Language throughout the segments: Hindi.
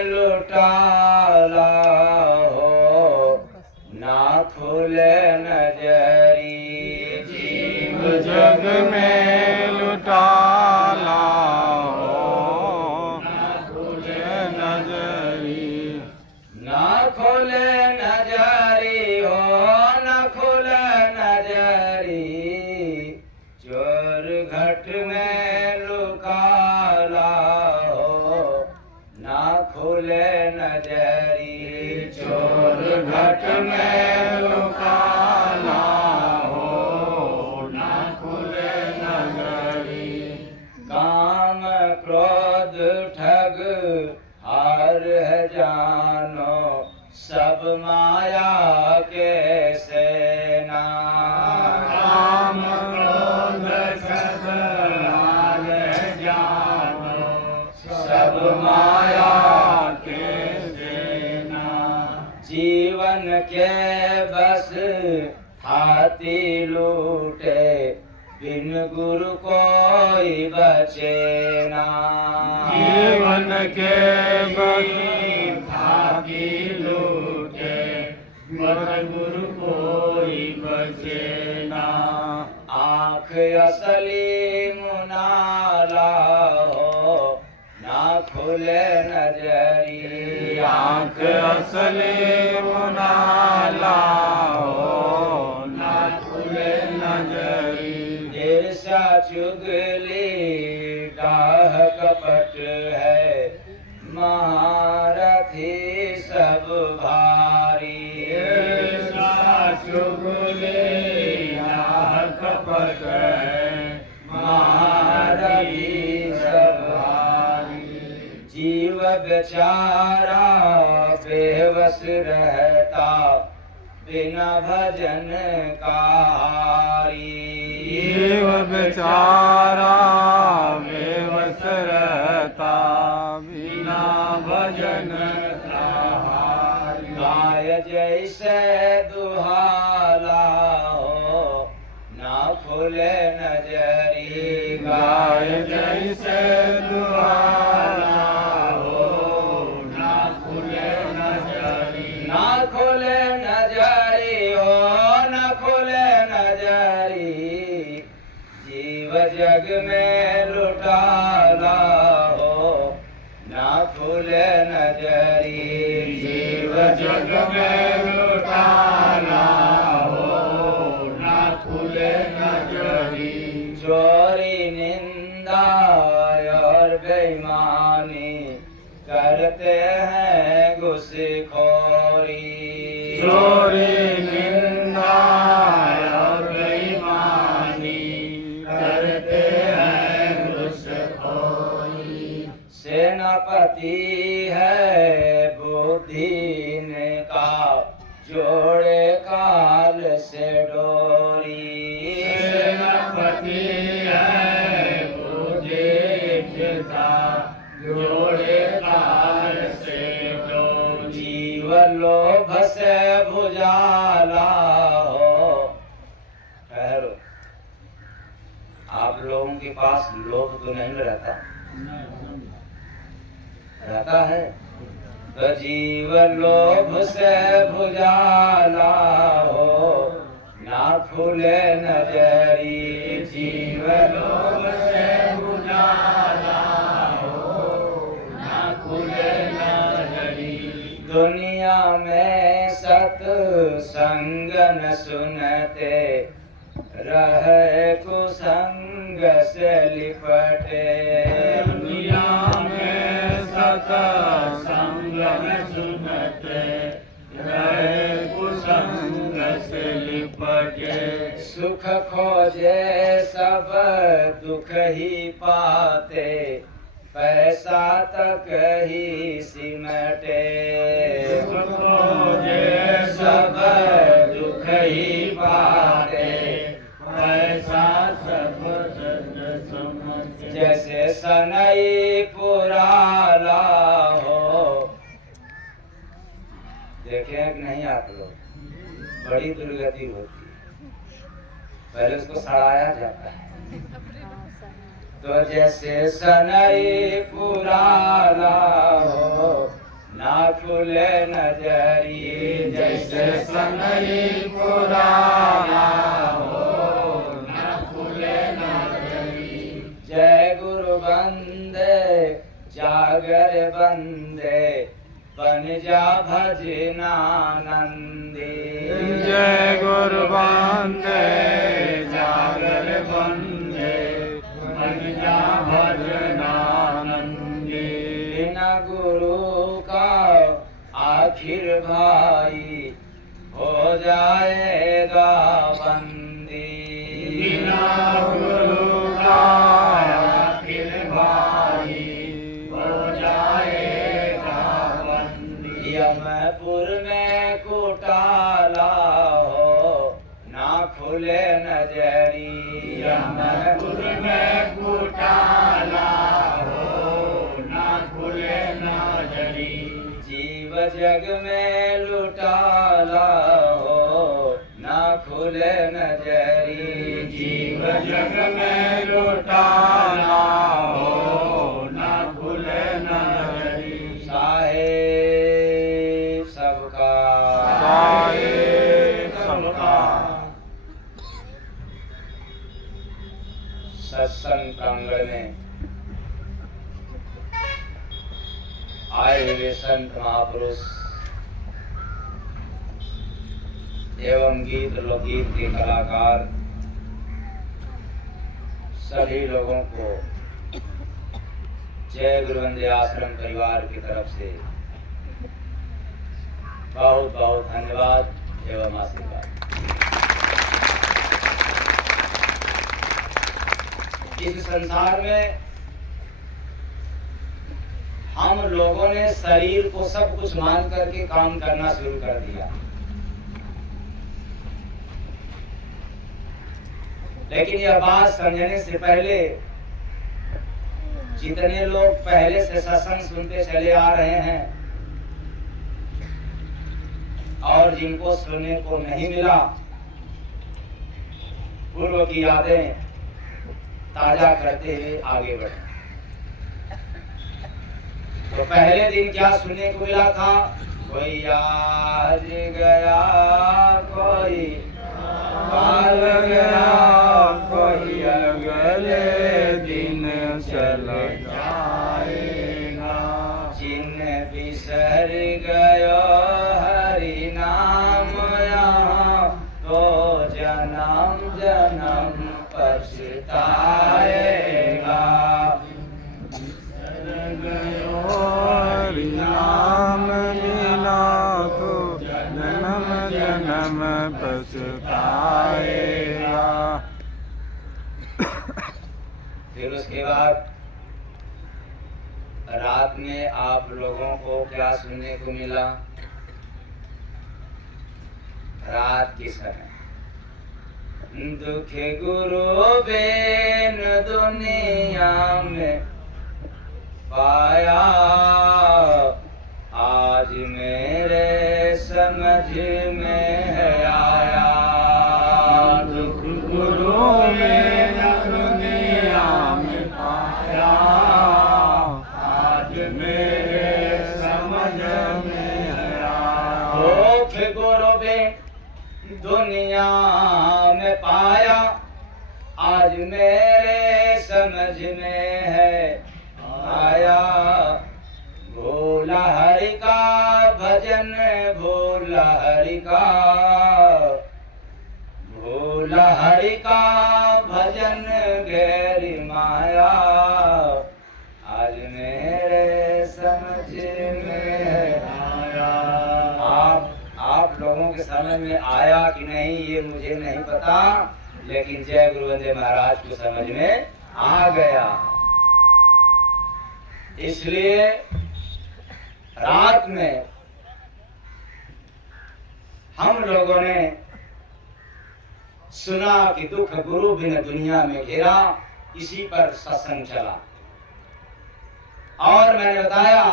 लुटाला हो ना खुले नजरी। जीव जग में लुटाला हो ना खुले नजरी। ना खुले नजरी हो ना खुले नजरी। चोर घट में लुकाला हो ना खुले नजरी। चोर घट में लुकाला हो ना खुले नजरी। काम क्रोध ठग हार है जानो सब माया के सेना। काम क्रोध ठग हार है जानो सब माया के सेना। जीवन के बस हाथी लूटे बिन गुरु कोई बचे ना। जीवन के बसी भागी लूटे मगर गुरु कोई बचे ना। आँख असली मुनाला हो ना खुले नजरी। आँख असली मुनाला हो ना खुले नजरी। ईर्ष्या चुगली डाह कपट है महारथी सब भारी। ईर्ष्या चुगली डाह कपट है महारथी सब भारी। जीव बेचारा बेवस रहता बिना भजन का हारी। जीव बेचारा बेवस रहता बिना भजन का हारी। गाय जैसे दुहाला हो ना खुले नजरी। गाय जैसे दुआला हो ना खुले नजरी। ना खुले नजरी हो ना खुले नजरी। जीव जग में लुटाला हो ना खुले नजरी। जीव जग में लुटाला हो ना खुले नजरी। चोरी निंदा और बेईमानी करते हैं घुसखोरी। चोरी निंदा और बेईमानी करते हैं घुसखोरी। सेनापति है बुद्धि ने का जोड़े काल से डोरी। सेनापति है बुद्धि का जोड़े काल से डोरी। जीव लोभ से भुजाला हो। ठहरो, आप लोगों के पास लोभ तो नहीं रहता? रहता है तो जीव लोभ से भुजाला हो ना खुले नजरी। जीव लोभ से भुजाला हो ना खुले नजरी। दुनिया में सत्संग न सुनते रहे कुसंग से लिपटे। दुनिया में सत्संग न सुनते रहे कुसंग से लिपटे। सुख खोजे सब दुख ही पाते पैसा तक ही सिमटे। सुख खोजे सब दुख ही पाते पैसा सब समझ। जैसे सनई पुराला हो। देखें कि नहीं आप लोग, बड़ी दुर्गति होती है। पहले उसको सड़ाया जाता है तो जैसे सनई पुराला हो खुले नजरी जैसे सनई पुराना हो न खुले नजरी। जय गुरु बंदे जागर बंदे बन जा भजना नंदी। जय गुरु बंदे जागर बंदे बन जा भजना नंदी। बिना गुरु का आखिर भाई हो जाएगा बंदी। बिना गुरु का आखिर भाई हो जाएगा बंदी। यमपुर में कुटाला हो ना खुले नजरी। यमपुर में कुटाला हो ना खुले नजरी। जीव जग में लुटाला हो ना खुले नजरी। जीव जग में लुटाला हो ना खुले नजरी। साहेब सबका साहेब सबका। सत्संग प्रांगण में आए हुए संत महापुरुष एवं गीत लोकगीत के कलाकार सभी लोगों को जय गुरुवंदे आश्रम परिवार की तरफ से बहुत बहुत धन्यवाद एवं आशीर्वाद। इस संसार में हम लोगों ने शरीर को सब कुछ मान करके काम करना शुरू कर दिया, लेकिन यह बात समझने से पहले जितने लोग पहले से सत्संग सुनते चले आ रहे हैं और जिनको सुनने को नहीं मिला, पूर्व की यादें ताजा करते हुए आगे बढ़े। तो पहले दिन क्या सुनने को मिला था? कोई आज गया, कोई काल गया, कोई अगले दिन चल जाएगा। जिन बिसर गयो हरि नाम यहाँ, तो जन्म जन्म पछताएगा। हरि नाम बिना तो जन्म जन्म पछताएगा। फिर उसके बाद रात में आप लोगों को क्या सुनने को मिला? रात के समय दुख गुरु बेन दुनिया में पाया, आज मेरे समझ में है आया। दुख गुरु में दुनिया में पाया, आज मेरे समझ में आया। दुख गुरु में दुनिया में पाया, आज मेरे समझ में है आया। भोला हरि का भजन, भोला हरि का, भोला हरि का भजन गैरी माया, आज मेरे समझ में आया। आप लोगों के समझ में आया कि नहीं ये मुझे नहीं पता, लेकिन जय गुरुवंदे महाराज को समझ में आ गया। इसलिए रात में हम लोगों ने सुना कि दुख गुरु बिन दुनिया में घिरा, इसी पर सत्संग चला। और मैंने बताया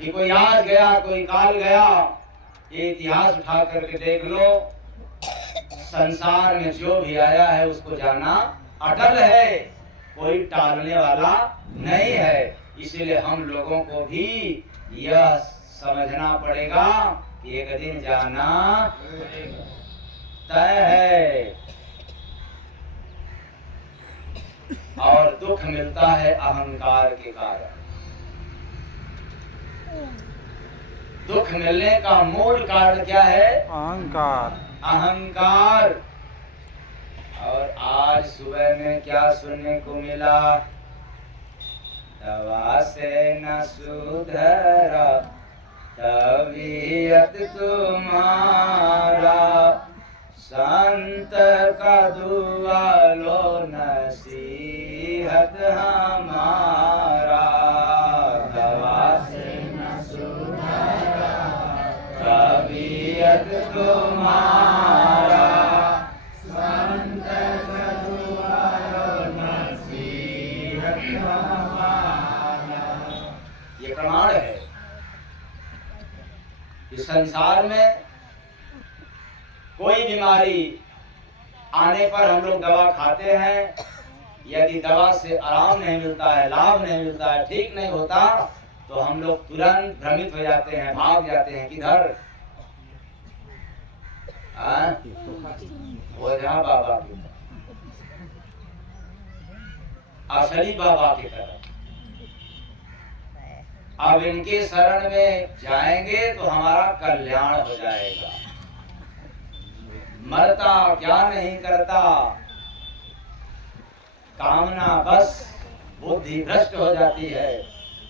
कि कोई आज गया, कोई काल गया, ये इतिहास उठा करके देख लो। संसार में जो भी आया है उसको जाना अटल है, कोई टालने वाला नहीं है। इसलिए हम लोगों को भी यह समझना पड़ेगा कि एक दिन जाना तय है। और दुख मिलता है अहंकार के कारण। दुख मिलने का मूल कारण क्या है? अहंकार। अहंकार। और आज सुबह में क्या सुनने को मिला? दवा से न सुधरा तबीयत तुम्हारा, संत का दुआ लो नसीहत हमारा। दवा से न सुधरा तबीयत तुम्हारा, संत का दुआ लो नसीहत हमारा। ये प्रमाण है। इस संसार में कोई बीमारी आने पर हम लोग दवा खाते हैं। यदि दवा से आराम नहीं मिलता है, लाभ नहीं मिलता है, ठीक नहीं होता, तो हम लोग तुरंत भ्रमित हो जाते हैं, भाग जाते हैं। किधर? ओझा बाबा की तरफ, असली बाबा की तरफ। अब इनके शरण में जाएंगे तो हमारा कल्याण हो जाएगा। मरता क्या नहीं करता, कामना बस बुद्धि भ्रष्ट हो जाती है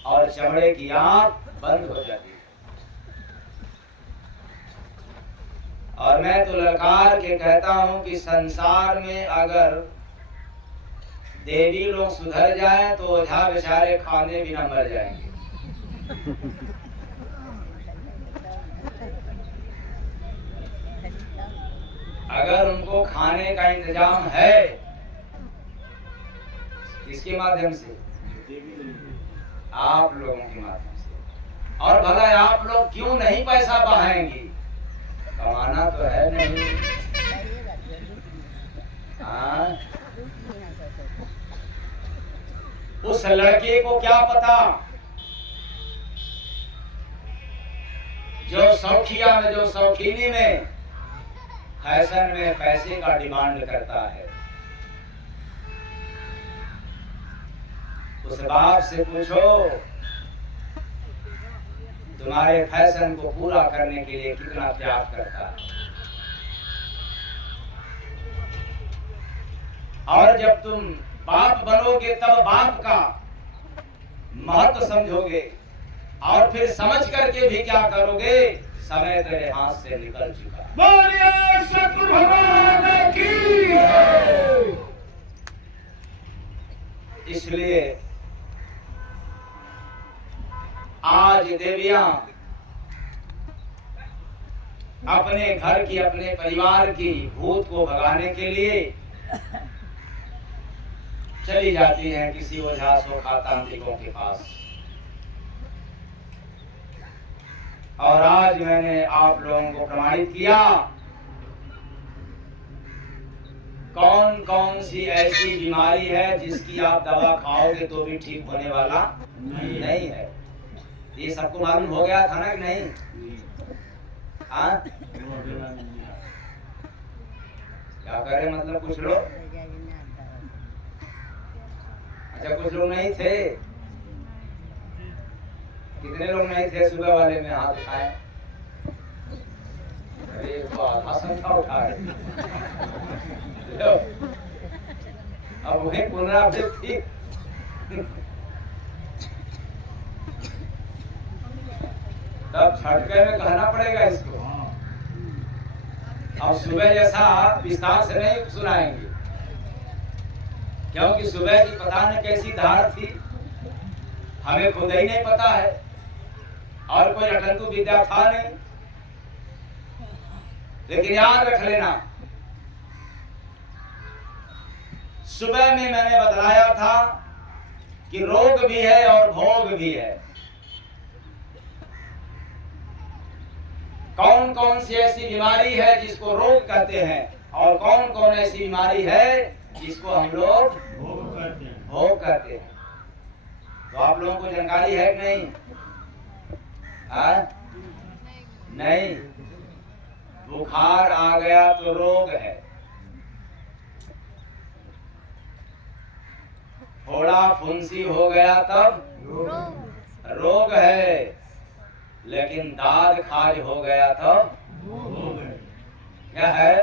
और चमड़े की आंख बंद हो जाती है। और मैं तो ललकार के कहता हूं कि संसार में अगर देवी लोग सुधर जाएं तो ओझा बेचारे खाने बिना मर जाएंगे। अगर उनको खाने का इंतजाम है, किसके माध्यम से? आप लोगों के माध्यम से। और भला आप लोग क्यों नहीं पैसा बहाएंगे? कमाना तो है नहीं। उस लड़के को क्या पता जो शौकिया में, जो शौकीनी में, फैशन में पैसे का डिमांड करता है। उस बाप से पूछो तुम्हारे फैशन को पूरा करने के लिए कितना त्याग करता है। और जब तुम बाप बनोगे तब बाप का महत्व समझोगे, और फिर समझ करके भी क्या करोगे? समय तेरे हाथ से निकल चुका। बोलिए सतगुरु भगवान की जय। इसलिए आज देवियां अपने घर की, अपने परिवार की भूत को भगाने के लिए चली जाती हैं किसी ओझा सोखा तांत्रिकों के पास। और आज मैंने आप लोगों को प्रमाणित किया कौन कौन सी ऐसी बीमारी है जिसकी आप दवा खाओगे तो भी ठीक होने वाला नहीं है। ये सबको मालूम हो गया था ना कि नहीं? क्या करे मतलब कुछ लोग, अच्छा कुछ लोग नहीं थे। कितने लोग नहीं थे सुबह वाले में? हाथ उठाए। अरे आधा संख्या उठाए। अब वही पुनरावृत्ति। तब छटके में कहना पड़ेगा इसको। अब सुबह जैसा विस्तार से नहीं सुनाएंगे, क्योंकि सुबह की पता न कैसी धार थी, हमें खुद ही नहीं पता है, और कोई अटंतु विद्या था नहीं। लेकिन याद रख लेना, सुबह में मैंने बतलाया था कि रोग भी है और भोग भी है। कौन कौन सी ऐसी बीमारी है जिसको रोग कहते हैं, और कौन कौन ऐसी बीमारी है जिसको हम लोग भोग कहते हैं। तो आप लोगों को जानकारी है कि नहीं? नहीं। बुखार आ गया तो रोग है, फोड़ा फुंसी हो गया तब रोग है, लेकिन दाद खाज हो गया तब क्या है?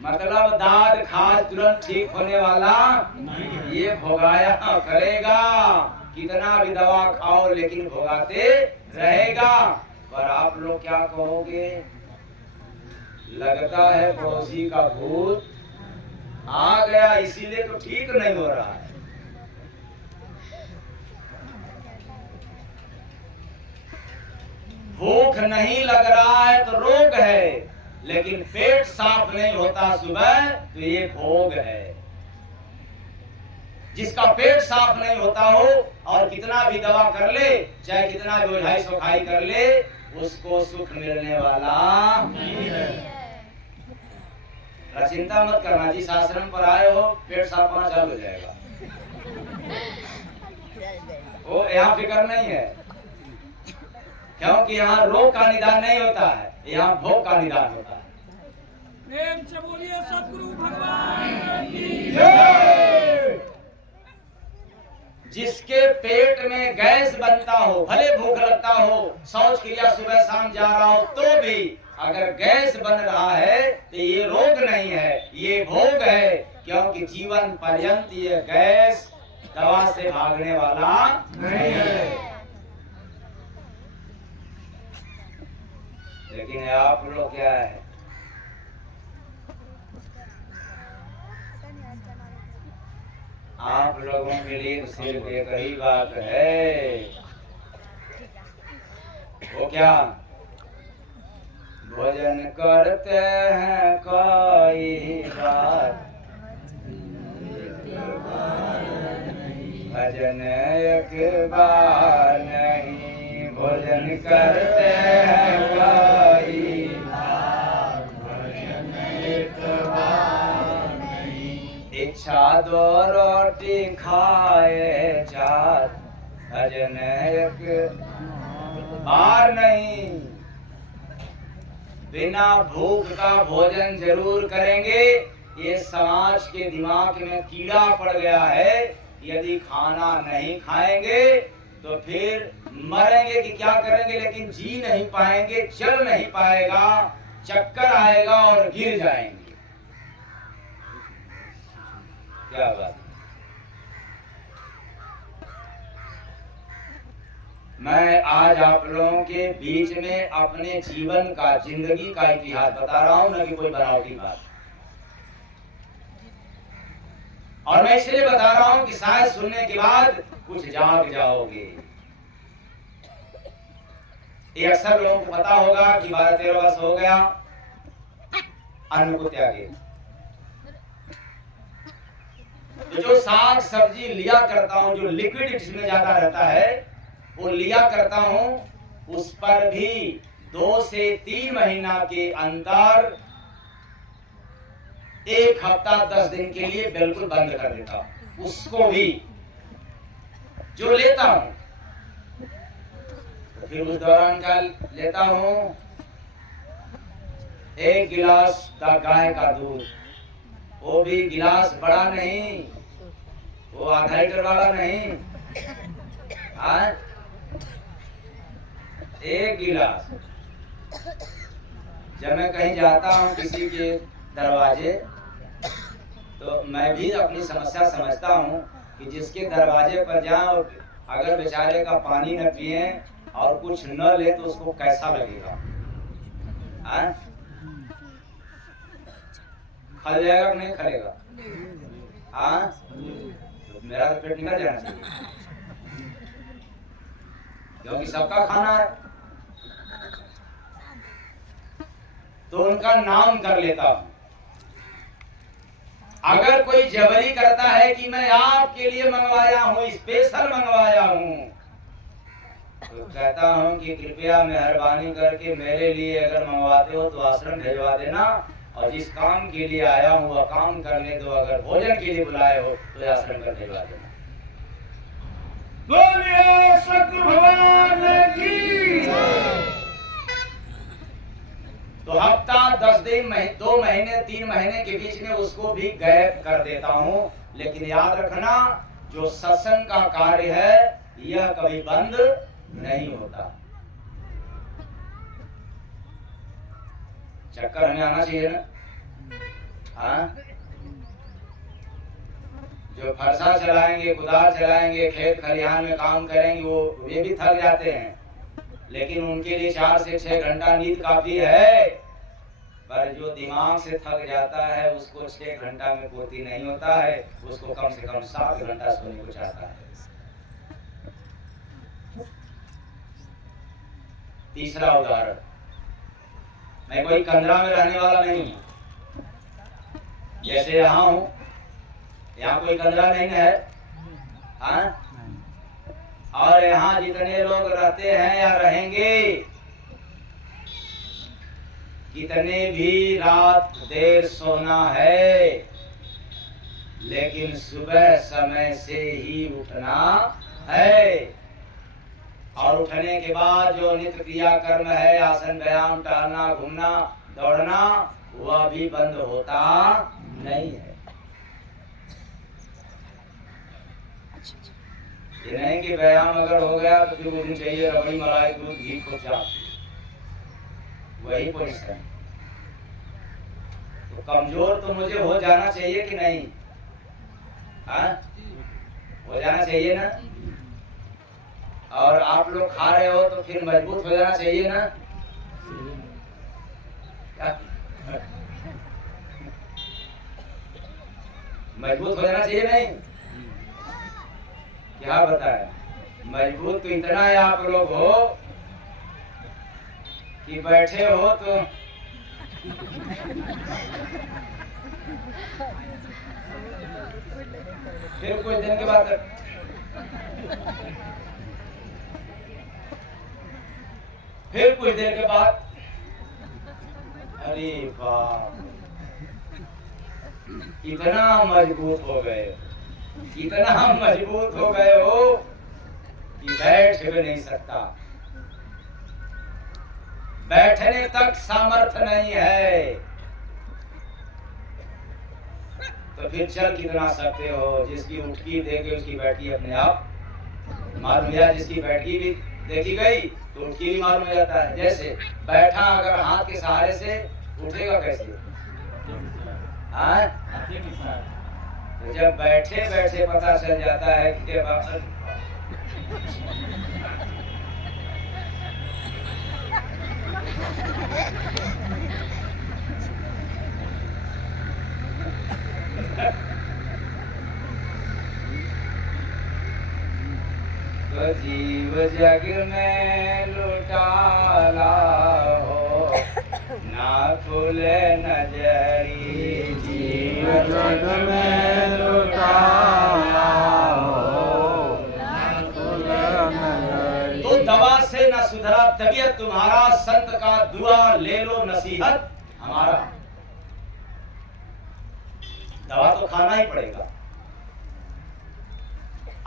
मतलब दाद खाज तुरंत ठीक होने वाला ये भोगाया करेगा, कितना भी दवा खाओ लेकिन भोगाते रहेगा। पर आप लोग क्या कहोगे? लगता है पड़ोसी का भूत आ गया इसीलिए तो ठीक नहीं हो रहा है। भूख नहीं लग रहा है तो रोग है, लेकिन पेट साफ नहीं होता सुबह तो ये भोग है। जिसका पेट साफ नहीं होता हो और कितना भी दवा कर ले, चाहे कितना भी ओझाई सोखाई कर ले, उसको सुख मिलने वाला नहीं है। चिंता मत करना, जिस आश्रम पर आए हो पेट साफ होना चालू हो जाएगा। वो यहाँ फिक्र नहीं है, क्योंकि यहाँ रोग का निदान नहीं होता है, यहाँ भोग का निदान होता है। प्रेम से बोलिए सतगुरु भगवान की जय। जिसके पेट में गैस बनता हो, भले भूख लगता हो, शौच क्रिया सुबह शाम जा रहा हो, तो भी अगर गैस बन रहा है तो ये रोग नहीं है, ये भोग है। क्योंकि जीवन पर्यंत ये गैस दवा से भागने वाला नहीं है। लेकिन आप लोग क्या है, आप लोगों के लिए सिर्फ एक ही बात है, वो क्या? भोजन करते हैं कोई बात, भजन एक बार नहीं, भोजन करते हैं कोई बात, भजन एक बार नहीं, इच्छा दो रोटी खाए चार, भजन एक बार नहीं। बिना भूख का भोजन जरूर करेंगे, ये समाज के दिमाग में कीड़ा पड़ गया है। यदि खाना नहीं खाएंगे तो फिर मरेंगे कि क्या करेंगे, लेकिन जी नहीं पाएंगे, चल नहीं पाएगा, चक्कर आएगा और गिर जाएंगे। क्या बात? मैं आज आप लोगों के बीच में अपने जीवन का, जिंदगी का इतिहास बता रहा हूं, न कि कोई बनावटी बात। और मैं इसलिए बता रहा हूं कि शायद सुनने के बाद कुछ जाग जाओगे। ये अक्सर लोगों को पता होगा कि 12-13 वर्ष हो गया अन्न को त्यागे, तो जो साग सब्जी लिया करता हूं, जो लिक्विड इसमें ज्यादा रहता है वो लिया करता हूं, उस पर भी 2 से 3 महीना के अंदर 1 हफ्ता 10 दिन के लिए बिल्कुल बंद कर देता हूं। उसको भी जो लेता हूं, फिर उस दौरान क्या लेता हूं? 1 गिलास गाय का दूध, वो भी गिलास बड़ा नहीं, वो आधा लीटर वाला नहीं, 1 गिलास। जब मैं कहीं जाता हूँ किसी के दरवाजे, तो मैं भी अपनी समस्या समझता हूँ कि जिसके दरवाजे पर जाओ, अगर बेचारे का पानी न पिए और कुछ न ले तो उसको कैसा लगेगा? खा जाएगा कि नहीं खलेगा? मेरा तो पेट निकल जाना चाहिए, क्योंकि सबका खाना है। तो उनका नाम कर लेता हूं। अगर कोई जबरी करता है कि मैं आपके लिए मंगवाया हूं, स्पेशल मंगवाया हूं, तो कहता हूं कि कृपया मेहरबानी करके मेरे लिए अगर मंगवाते हो तो आश्रम भेजवा देना, और जिस काम के लिए आया हूँ वह काम करने दो। अगर भोजन के लिए बुलाए हो तो आश्रम करने ला देना। बोलिए सतगुरु भगवान की। तो हफ्ता 10 दिन 2 महीने 3 महीने के बीच में उसको भी गैप कर देता हूँ। लेकिन याद रखना, जो सत्संग का कार्य है यह कभी बंद नहीं होता। चक्कर हमें आना चाहिए ना। हाँ, जो फरसा चलाएंगे, कुदाल चलाएंगे, खेत खलिहान में काम करेंगे, वो वे भी थक जाते हैं। लेकिन उनके लिए 4 से 6 घंटा नींद काफी है। पर जो दिमाग से थक जाता है उसको 6 घंटा में पूर्ति नहीं होता है, उसको कम से कम 7 घंटा सोने को चाहता है। तीसरा उदाहरण, मैं कोई कंदरा में रहने वाला नहीं। जैसे यहाँ हूँ, यहाँ कोई कंदरा नहीं है। हाँ? और यहाँ जितने लोग रहते हैं या रहेंगे, कितने भी रात देर सोना है, लेकिन सुबह समय से ही उठना है। और उठने के बाद जो नित्य क्रिया कर्म है, आसन व्यायाम, टहलना, घूमना, दौड़ना, वह भी बंद होता नहीं है। ये नहीं कि व्यायाम अगर हो गया तो फिर मुझे चाहिए रबड़ी, मलाई, दूध, घी को चाप, वही पोजिशन। तो कमजोर तो मुझे हो जाना चाहिए कि नहीं? हाँ, हो जाना चाहिए ना। और आप लोग खा रहे हो तो फिर मजबूत हो जाना चाहिए ना। मजबूत हो जाना चाहिए नहीं? क्या बताए, मजबूत तो इतना है आप लोग हो कि बैठे हो तो फिर कुछ दिन के बाद अरे बाप, इतना मजबूत हो गए, इतना मजबूत हो गए हो कि बैठ भी नहीं सकता, बैठने तक सामर्थ्य नहीं है। तो फिर चल कितना सकते हो? जिसकी उठकी देखे उसकी बैठकी अपने आप मालूम या जिसकी बैठकी भी देखी गई तो उठकी भी मालूम हो जाता है। जैसे बैठा अगर हाथ के सहारे से उठेगा कैसे? तो जब बैठे बैठे पता चल जाता है कि तो जीव जग में लुटाला हो, ना खुले नजरी। जीव जग में लुटाला हो, ना खुले नजरी। तो दवा से न सुधरा तबीयत तुम्हारा, संत का दुआ ले लो नसीहत हमारा। दवा तो खाना ही पड़ेगा।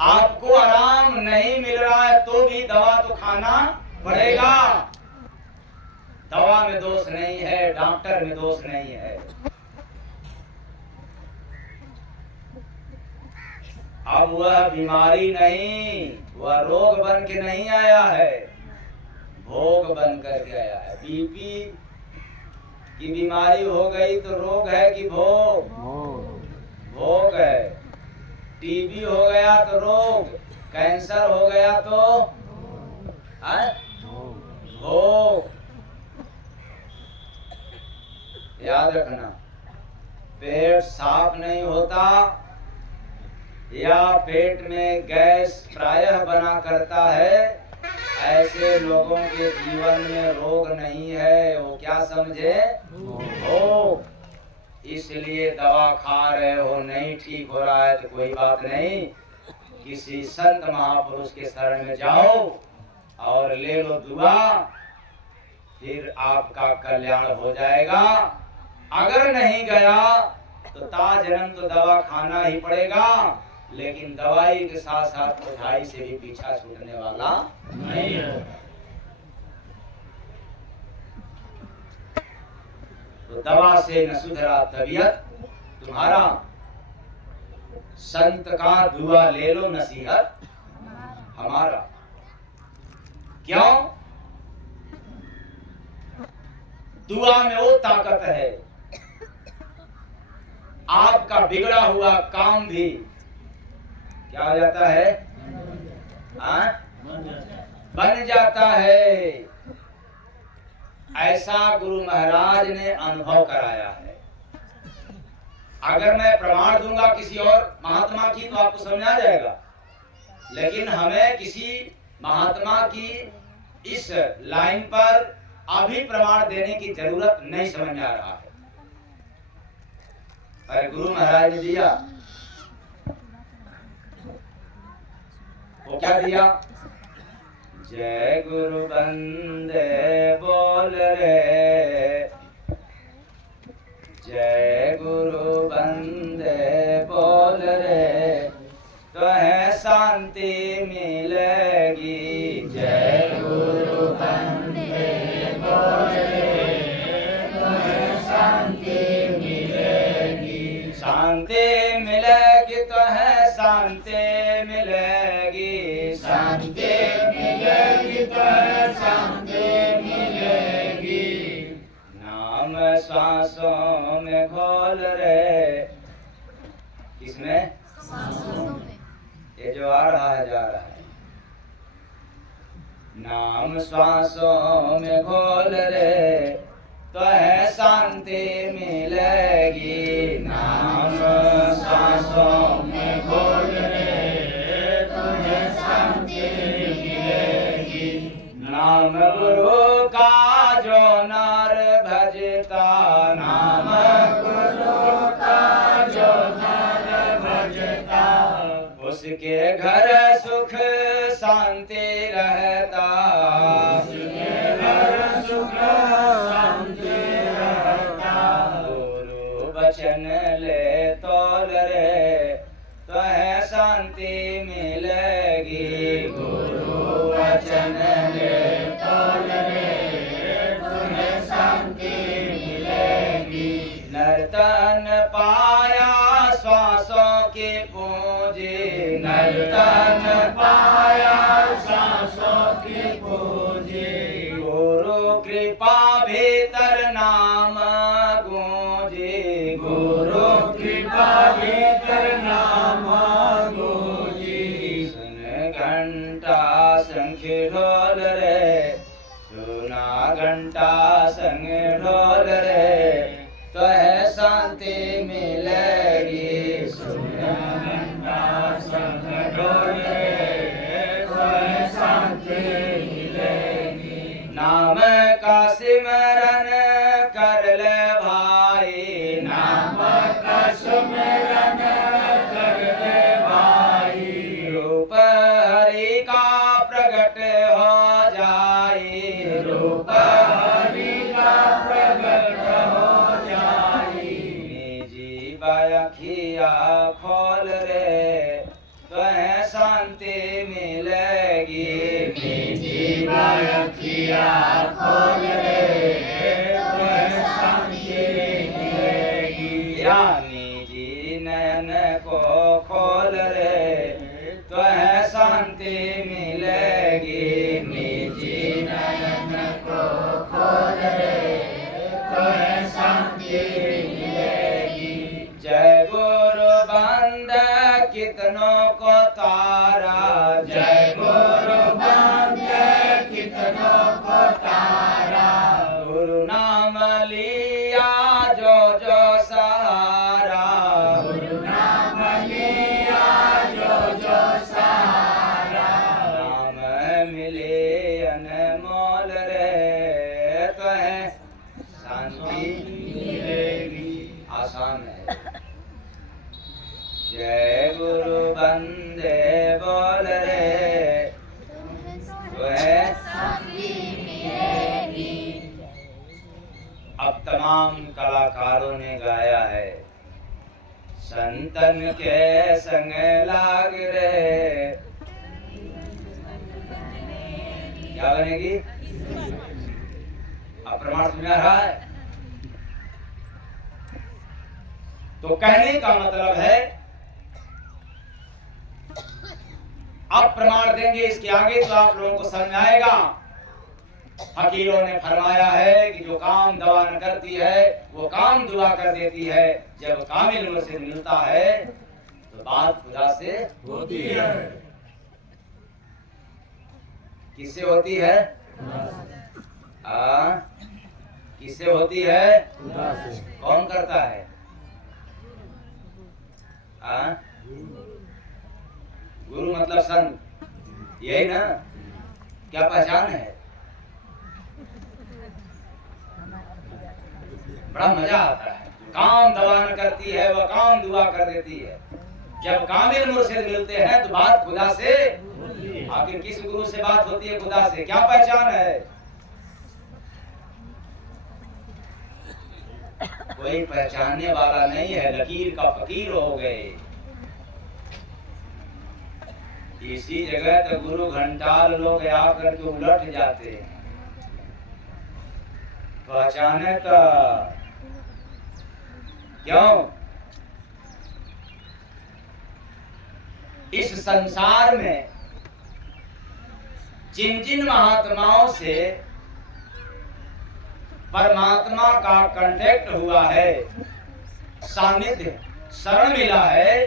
आपको आराम नहीं मिल रहा है तो भी दवा तो खाना पड़ेगा। दवा में दोष नहीं है, डॉक्टर में दोष नहीं है। अब वह बीमारी नहीं, वह रोग बन के नहीं आया है, भोग बन करके आया है। बीपी की बीमारी हो गई तो रोग है कि भोग? भोग है। टीबी हो गया तो रोग, कैंसर हो गया तो भोग। याद रखना, पेट साफ नहीं होता या पेट में गैस प्रायः बना करता है, ऐसे लोगों के जीवन में रोग नहीं है। वो क्या समझे? भोग। इसलिए दवा खा रहे हो, नहीं ठीक हो रहा है तो कोई बात नहीं, किसी संत महापुरुष के शरण में जाओ और ले लो दुआ, फिर आपका कल्याण हो जाएगा। अगर नहीं गया तो ताजन्म तो दवा खाना ही पड़ेगा, लेकिन दवाई के साथ साथ पढ़ाई से भी पीछा छूटने वाला नहीं है। तो दवा से न सुधरा तबीयत तुम्हारा, संत का दुआ ले लो नसीहत हमारा। क्यों? दुआ में वो ताकत है, आपका बिगड़ा हुआ काम भी क्या हो जाता है? बन जाता है। ऐसा गुरु महाराज ने अनुभव कराया है। अगर मैं प्रमाण दूंगा किसी और महात्मा की तो आपको समझ आ जाएगा, लेकिन हमें किसी महात्मा की इस लाइन पर अभी प्रमाण देने की जरूरत नहीं समझ आ रहा है। अरे गुरु महाराज ने दिया, वो क्या दिया? जय गुरु बंदे बोल रे, जय गुरु बंदे बोल रे, तो है शांति मिलेगी। जय गुरु बंदे बोल रे, तो है शांति मिलेगी। शांति मिलेगी तो है शांति मिलेगी, शांति मिलेगी तो है शांति मिलेगी। नाम सांसों में घोल रे, किसमें? ये जो आ रहा है जा रहा है। नाम सांसों में घोल रे, तो है शांति मिलेगी। नाम सांसों में घोल रे, तो है शांति मिलेगी। नाम गुरु का जो नर भजता, नाम गुरु का जो नर भजता, उसके घर सुख शांति रहता, उसके घर सुख शांति रहता। गुरु वचन ले तोल रे, तो है शांति मिलेगी। गुरु वचन ले तोल रे, तो है शांति मिलेगी। नर्तन पाया श्वासों की पूंजी, नर्तन पाया श्वासों की पूंजी। गुरु कृपा भीतर नाम गूंजी, गुरु कृपा भीतर नाम गूंजी। सुन घंटा शंख ढोल रे, सुना घंटा संग ढोल रे, तो है शांति मिलेगी। सुना घंटा संग ढोल रे, तो है शांति मिलेगी। नाम का सिमरन कर ले भाई, नाम का सिमरन कर ले भाई। रूप हरि का प्रगट हो जाए, रूप हरि का प्रगट हो जाए। निजी बाखिया खोल रे, तो है शांति मिलेगी। निजी बाखिया खोल रे, तो है शांति मिलेगी। या निजी नयन को खोल रे, तो है शांति मिलेगी। निजी नयन को खोल रे, तो है शांति मिलेगी। जय गुरु बंद कितनों को तारा, जय गुरु बंद कितनों को तारा। गुरु नाम लिया जो जो सहारा, गुरु नाम लिया जो जो सहारा। नाम मिले के संग लाग रे। क्या बनेगी? अब प्रमाण समझ आ रहा है? तो कहने का मतलब है, अब प्रमाण देंगे इसके आगे तो आप लोगों को समझ आएगा। फकीरों ने फरमाया है कि जो काम दवा न करती है वो काम दुआ कर देती है। जब कामिल मुर्शिद मिलता है तो बात खुदा से होती है। किससे होती है? किससे होती है? खुदा से। कौन करता है? गुरु मतलब संत, यही ना? क्या पहचान है? बड़ा मजा आता है। काम दवा न करती है वह काम दुआ कर देती है। जब कामिल मुर्शिद मिलते हैं तो बात खुदा से। आखिर किस गुरु से बात होती है? खुदा से। क्या पहचान है? कोई पहचानने वाला नहीं है, लकीर का फकीर हो गए। इसी जगह तो गुरु घंटाल लोग आकर के उलट जाते हैं। पहचाने तो क्यों? इस संसार में जिन जिन महात्माओं से परमात्मा का कांटेक्ट हुआ है, सानिध्य शरण मिला है,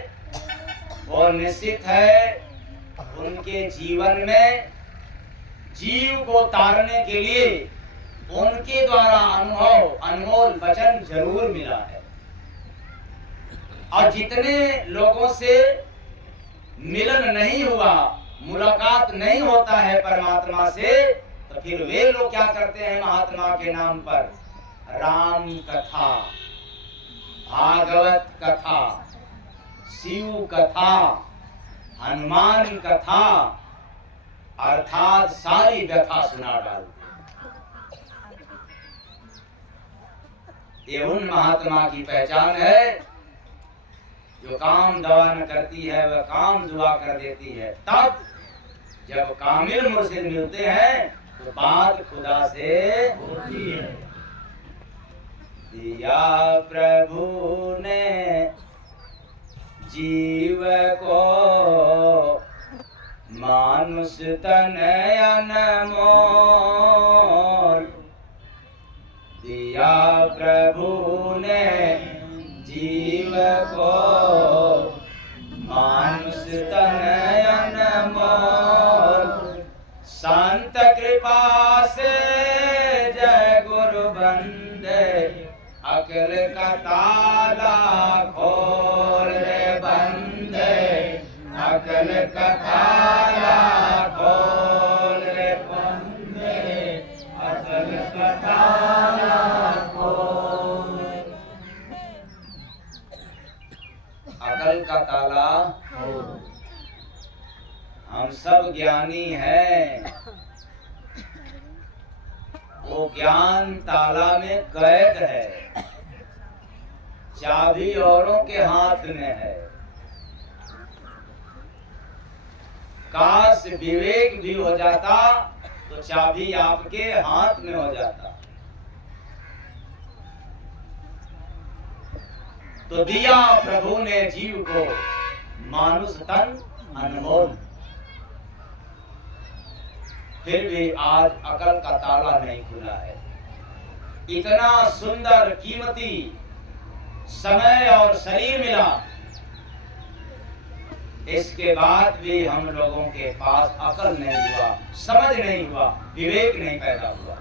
वो निश्चित है उनके जीवन में जीव को तारने के लिए उनके द्वारा अनमोल वचन जरूर मिला है। और जितने लोगों से मिलन नहीं हुआ, मुलाकात नहीं होता है परमात्मा से, तो फिर वे लोग क्या करते हैं? महात्मा के नाम पर राम कथा, भागवत कथा, शिव कथा, हनुमान कथा अर्थात सारी व्यथा सुना डालते। ये उन महात्मा की पहचान है जो काम दवा न करती है वह काम दुआ कर देती है। तब जब कामिल मुर्शिद मिलते हैं तो बात खुदा से होती है। दिया प्रभु ने जीव को मानुष तन अनमोल, दिया प्रभु ने जीव को मानुष तन अनमोल। संत कृपा से जय गुरु बंदे, अकल का ताला खोल रे बंदे, अकल का ताला खोल रे बंदे, अकल का ताला खोल। अकल का ताला, हम सब ज्ञानी हैं, वो ज्ञान ताला में कैद है, चाबी औरों के हाथ में है। काश विवेक भी हो जाता तो चाबी आपके हाथ में हो जाता। तो दिया प्रभु ने जीव को मानुष तन अनमोल, फिर भी आज अकल का ताला नहीं खुला है। इतना सुंदर कीमती समय और शरीर मिला, इसके बाद भी हम लोगों के पास अकल नहीं हुआ, समझ नहीं हुआ, विवेक नहीं पैदा हुआ।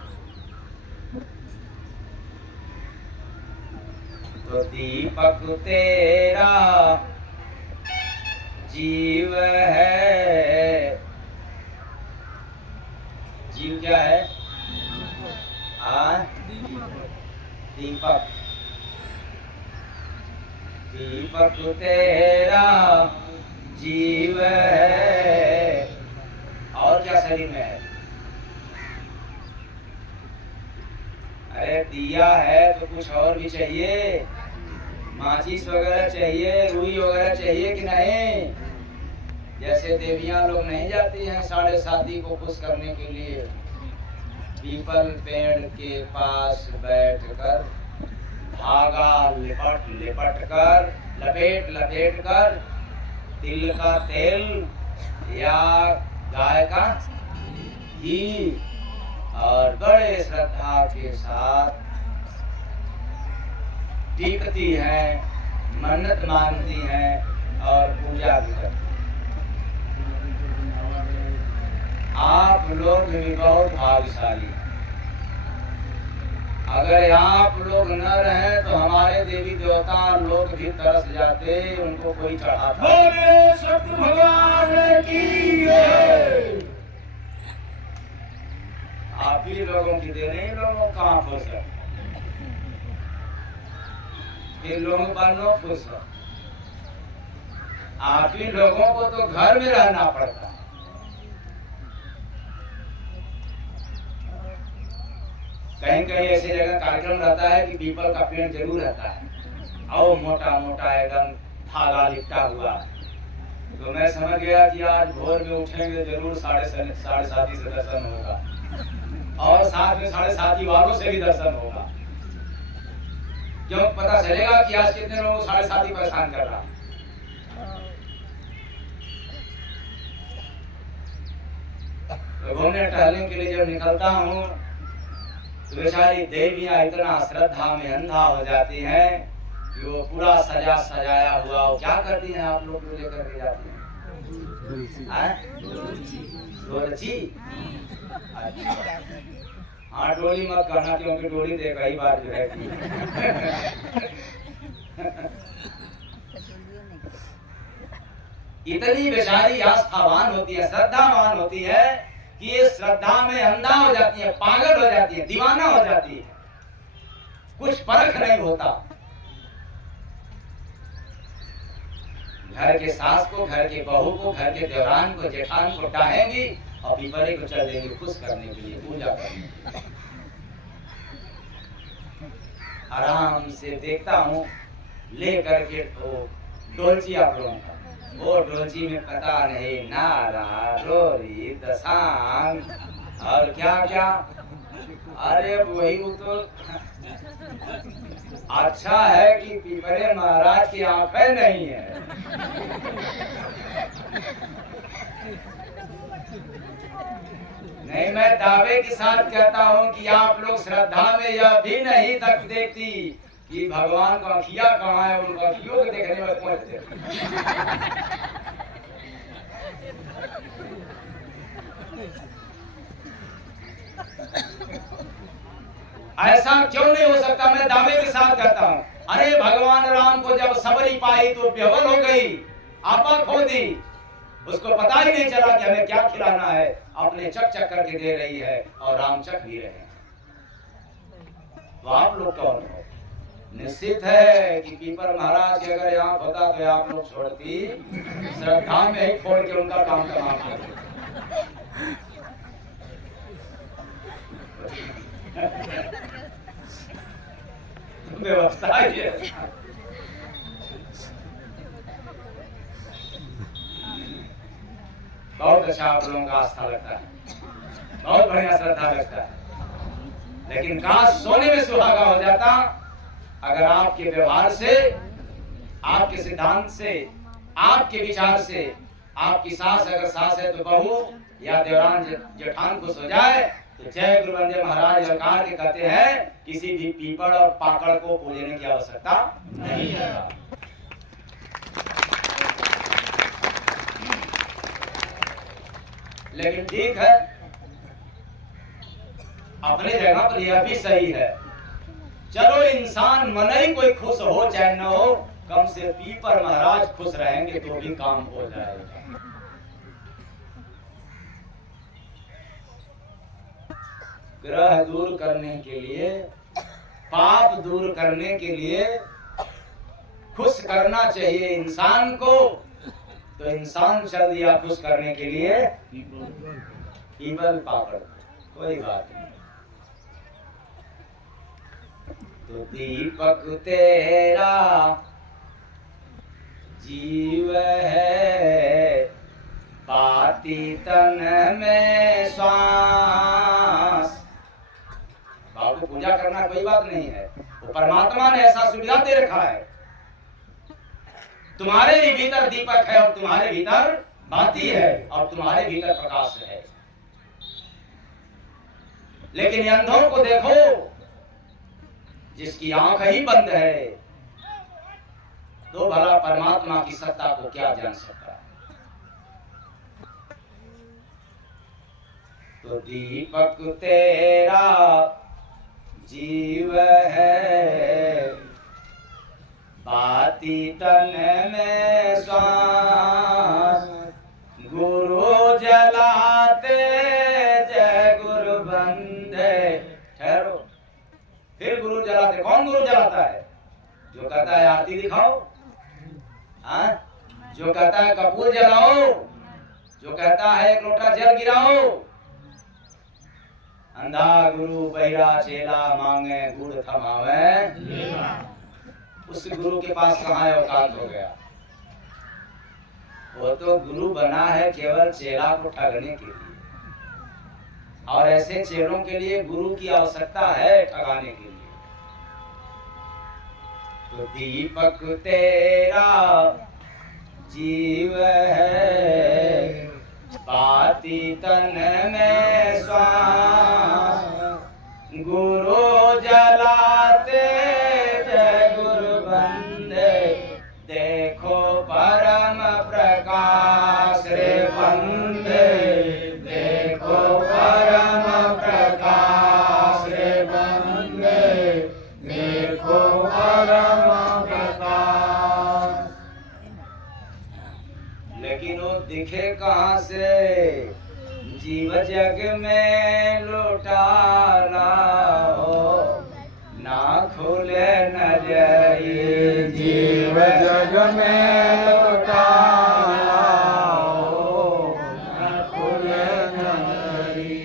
तो दीपक तेरा जीव है, जीव क्या है? दीपक, दीपक तेरा जीव है। और क्या शरीर में है? अरे दिया है तो कुछ और भी चाहिए। माचिस वगैरह चाहिए, रुई वगैरह चाहिए कि नहीं? जैसे देवियां लोग नहीं जाती हैं 7:30 को खुश करने के लिए, पीपल पेड़ के पास बैठकर धागा लिपट लिपट कर, लपेट लपेट कर, तिल का तेल या गाय का घी और बड़े श्रद्धा के साथ टीकती हैं, मन्नत मांगती हैं और पूजा भी करती हैं। आप लोग भी बहुत भाग्यशाली हैं। अगर आप लोग न रहें तो हमारे देवी देवता लोग भी तरस जाते, उनको कोई चढ़ाता। बोले सत्य भगवान की जय। आप ही लोगों की देने, इन लोगों कहाँ खुश है? इन लोगों पर नो खुश है। आप ही लोगों को तो घर में रहना पड़ता है। कहीं कहीं ऐसी जगह कार्यक्रम रहता है कि पीपल का पेड़ जरूर रहता है और मोटा मोटा एकदम धागा लिपटा हुआ है। तो मैं समझ गया कि आज भोर में उठेंगे जरूर 7:30 से दर्शन होगा और साथ में 7:30 वालों से भी दर्शन होगा। क्यों? पता चलेगा कि आज कितने लोगों को 7:30 परेशान कर रहा। तो घूमने टहलने के लिए जब निकलता हूँ तो बेचारी देवियां इतना श्रद्धा में अंधा हो जाती हैं कि वो पूरा सजा सजाया हुआ वो क्या करती हैं? आप लोग लेकर के जाती हैं डोलची। अच्छा, हाँ डोली मत कहना क्योंकि डोली तो कई बार जो है इतनी बेचारी आस्थावान होती है, श्रद्धावान होती है कि ये श्रद्धा में अंधा हो जाती है, पागल हो जाती है, दीवाना हो जाती है, कुछ परख नहीं होता। घर के सास को, घर के बहू को, घर के देवरान को, जेठान को डाहेंगी और पीपरे को चल देंगे खुश करने के लिए, पूजा करने। आराम से देखता हूँ ले करके तो डोलची आप लोगों का, वो डोलची में पता नहीं नारा रोरी दसांग और क्या क्या। अरे वही तो अच्छा है कि पीपरे महाराज की आंखें नहीं है। नहीं, मैं दावे के साथ कहता हूँ कि आप लोग श्रद्धा में यह भी नहीं तक देखती कि भगवान का अखिया कहाँ है, उनका अखियों को देखने में पहुंचते। ऐसा क्यों नहीं हो सकता? मैं दावे के साथ कहता हूँ। अरे भगवान राम को जब सबरी पाई तो बेवल हो गई, आपा खो दी, उसको पता ही नहीं चला कि हमें क्या खिलाना है। अपने चक चक करके दे रही है और राम चक भी रहे हैं। तो आप लोग कौन हो? निश्चित है कि पीपर महाराज के अगर यहाँ होता तो आप लोग छोड़ती, श्रद्धा में ही छोड़ के उनका काम तमाम करते। व्यवस्था ही है। बहुत अच्छा आप लोगों का आस्था लगता है, बहुत बढ़िया श्रद्धा लगता है। लेकिन काश सोने में सुहागा हो जाता अगर आपके व्यवहार से, आपके सिद्धांत से, आपके विचार से, आपकी सास अगर सास है तो बहू या देवरान जेठान खुश हो जाए तो जय गुरु वंदे महाराज ललकार के कहते हैं किसी भी पीपल और पाकड़ को पूजने की आवश्यकता नहीं है। लेकिन ठीक है, अपने जगह पर यह भी सही है। चलो इंसान मन ही कोई खुश हो चाहे न हो, कम से पीपर महाराज खुश रहेंगे तो भी काम हो जाएगा। ग्रह दूर करने के लिए, पाप दूर करने के लिए खुश करना चाहिए इंसान को, तो इंसान चल दिया खुश करने के लिए पीपल पाकड़। कोई बात नहीं। तो दीपक तेरा जीव है, बाती तन में श्वास। बाबू को पूजा करना कोई बात नहीं है, वो परमात्मा ने ऐसा सुविधा दे रखा है। तुम्हारे ही भीतर दीपक है और तुम्हारे भीतर बाती है और तुम्हारे भीतर प्रकाश है। लेकिन ये अंधों को देखो, जिसकी आंख ही बंद है, तो भला परमात्मा की सत्ता को क्या जान सकता है। तो दीपक तेरा जीव है, बाती तन में श्वास। गुरु जलाते जय गुरु बंदे। ठहरो, फिर गुरु जलाते। कौन गुरु जलाता है? जो कहता है आरती दिखाओ, हाँ? जो कहता है कपूर जलाओ, जो कहता है एक लोटा जल गिराओ। अंधा गुरु बहिरा चेला मांगे गुड़ थमावे। उस गुरु के पास कहाँ औकात हो गया? वो तो गुरु बना है केवल चेला को ठगने के लिए, और ऐसे चेलों के लिए गुरु की आवश्यकता है ठगाने के लिए। तो दीपक तेरा जीव है, बाती तन में श्वास। गुरु जलाते जय गुरु बंदे, देखो परम प्रकाश रे बंदे। देखो परम प्रकाश रे बंदे, देखो परम प्रकाश। लेकिन वो दिखे कहाँ से? जीव जग में लुटाला हो, ना खुले नजरी। जीव जग में लुटाला हो, ना खुले नजरी।